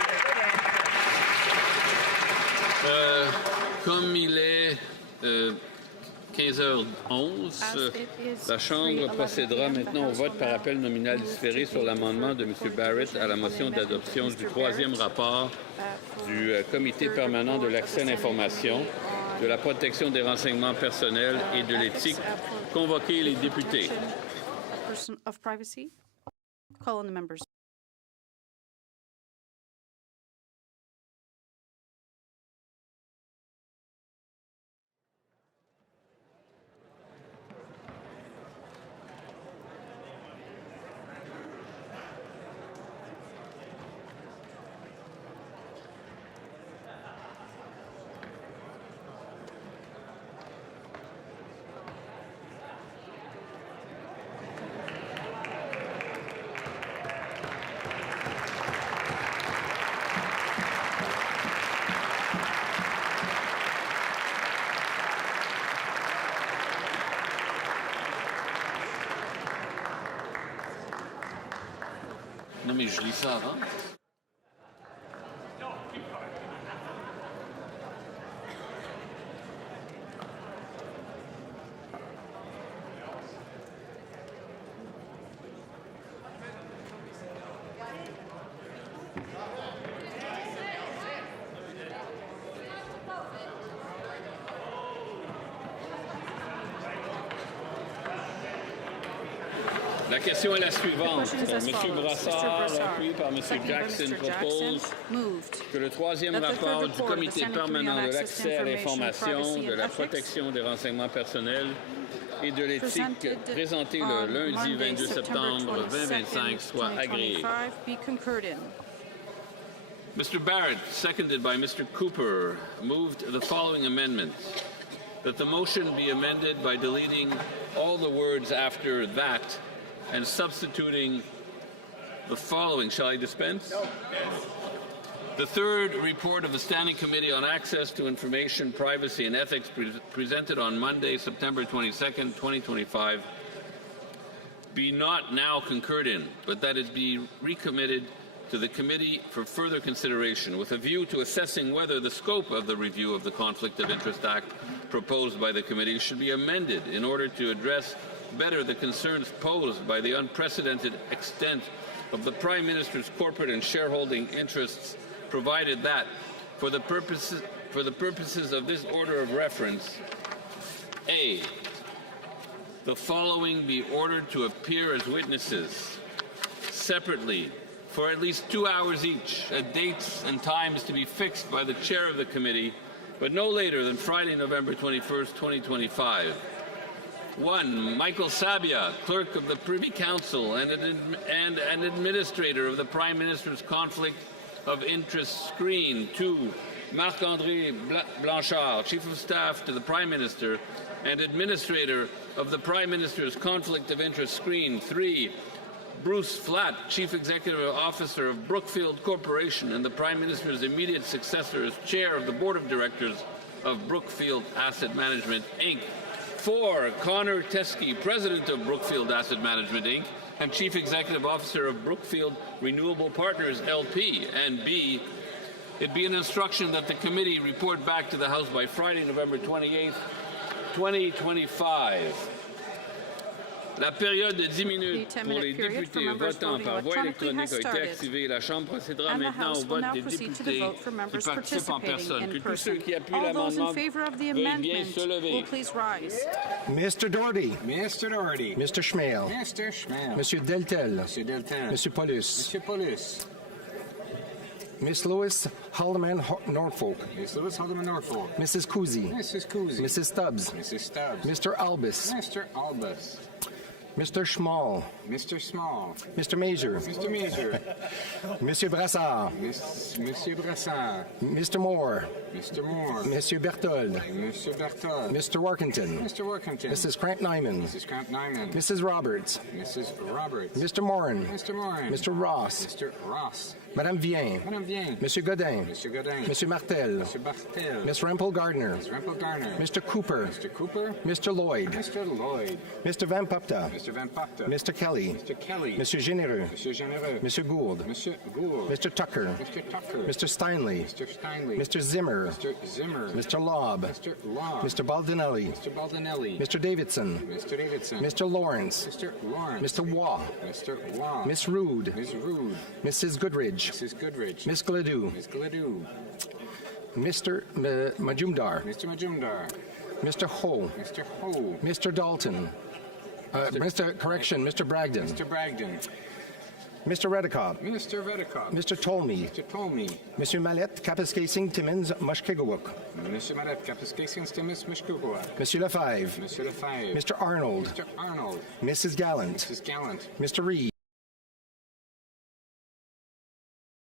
Comme il est 15h11, la Chambre procédera maintenant au vote par appel nominal différé sur l'amendement de M. Barrett à la motion d'adoption du troisième rapport du Comité permanent de l'accès à l'information, de la protection des renseignements personnels et de l'éthique, convoquer les députés. Non, mais je lis ça avant. La question est la suivante. M. Brassard, appuyé par M. Jackson, propose que le troisième rapport du Comité permanent de l'accès à l'information, de la protection des renseignements personnels et de l'éthique, présenté le lundi 22 septembre 2025, soit agréé. Mr. Barrett, seconded by Mr. Cooper, moved the following amendment: that the motion be amended by deleting all the words after that and substituting the following. Shall I dispense? No. The third report of the Standing Committee on Access to Information, Privacy and Ethics presented on Monday, September 22nd, 2025, be not now concurred in, but that it be recommitted to the Committee for further consideration with a view to assessing whether the scope of the review of the Conflict of Interest Act proposed by the Committee should be amended in order to address better the concerns posed by the unprecedented extent of the Prime Minister's corporate and shareholding interests, provided that, for the purposes of this order of reference, A, the following be ordered to appear as witnesses separately for at least 2 hours each, at dates and times to be fixed by the chair of the committee, but no later than Friday, November 21st, 2025. 1. Michael Sabia, Clerk of the Privy Council and an Administrator of the Prime Minister's Conflict of Interest Screen. 2. Marc-André Blanchard, Chief of Staff to the Prime Minister and Administrator of the Prime Minister's Conflict of Interest Screen. 3. Bruce Flatt, Chief Executive Officer of Brookfield Corporation and the Prime Minister's immediate successor as Chair of the Board of Directors of Brookfield Asset Management, Inc. 4, Connor Teskey, President of Brookfield Asset Management, Inc., and Chief Executive Officer of Brookfield Renewable Partners, LP. And B, it be an instruction that the committee report back to the House by Friday, November 28, 2025. La période de 10 minutes pour les députés votant par voie électronique a été activée. La Chambre procédera maintenant au vote des députés qui participent en personne. Que tous ceux qui appuient l'amendement veuillent bien se lever. Mr. Doherty. Mr. Doherty. Mr. Schmale. Mr. Schmale. Monsieur Deltel. Monsieur Deltel. Monsieur Paulus. Monsieur Paulus. Miss Lewis Haldeman Norfolk. Miss Lewis Haldeman Norfolk. Mrs. Cousy. Mrs. Cousy. Mrs. Stubbs. Mrs. Stubbs. Mr. Albus. Mr. Albus. Mr. Schmall. Mr. Small. Mr. Major. Mr. Major. Monsieur Brassard. Monsieur Brassard. Mr. Moore. Mr. Moore. Monsieur Berthold. Monsieur Berthold. Mr. Workington. Mr. Workington. Mrs. Cramp-Nyman. Mrs. Cramp-Nyman. Mrs. Roberts. Mrs. Roberts. Mr. Morin. Mr. Morin. Mr. Ross. Mr. Ross. Madame Vien. Madame Vien. Monsieur Godin. Monsieur Godin. Monsieur Martel. Monsieur Martel. Miss Rempel Gardner. Miss Rempel Gardner. Mr. Cooper. Mr. Cooper. Mr. Lloyd. Mr. Lloyd. Mr. Van Pupta. Mr. Van Pupta. Mr. Kelly. Mr. Kelly. Monsieur Généreux. Monsieur Généreux. Monsieur Gould. Monsieur Gould. Mr. Tucker. Mr. Tucker. Mr. Steinley. Mr. Steinley. Mr. Zimmer. Mr. Zimmer. Mr. Lobb. Mr. Lobb. Mr. Baldinelli. Mr. Baldinelli. Mr. Davidson. Mr. Davidson. Mr. Lawrence. Mr. Lawrence. Mr. Waugh. Mr. Waugh. Miss Rood. Miss Rood. Mrs. Goodridge. Mrs. Goodridge. Miss Gladue. Miss Gladue. Mr. Majumdar. Mr. Majumdar. Mr. Ho. Mr. Ho. Mr. Dalton. Mr. Bragdon. Mr. Bragdon. Mr. Redikoff. Mr. Redikoff. Mr. Tolmie. Mr. Tolmie. Monsieur Mallette, Kapuskasing, Timmins, Mushkegowuk. Monsieur Mallette, Kapuskasing, Timmins, Mushkegowuk. Monsieur Lefebvre. Monsieur Lefebvre. Mr. Arnold. Mr. Arnold. Mrs. Gallant. Mrs. Gallant. Mr. Reed.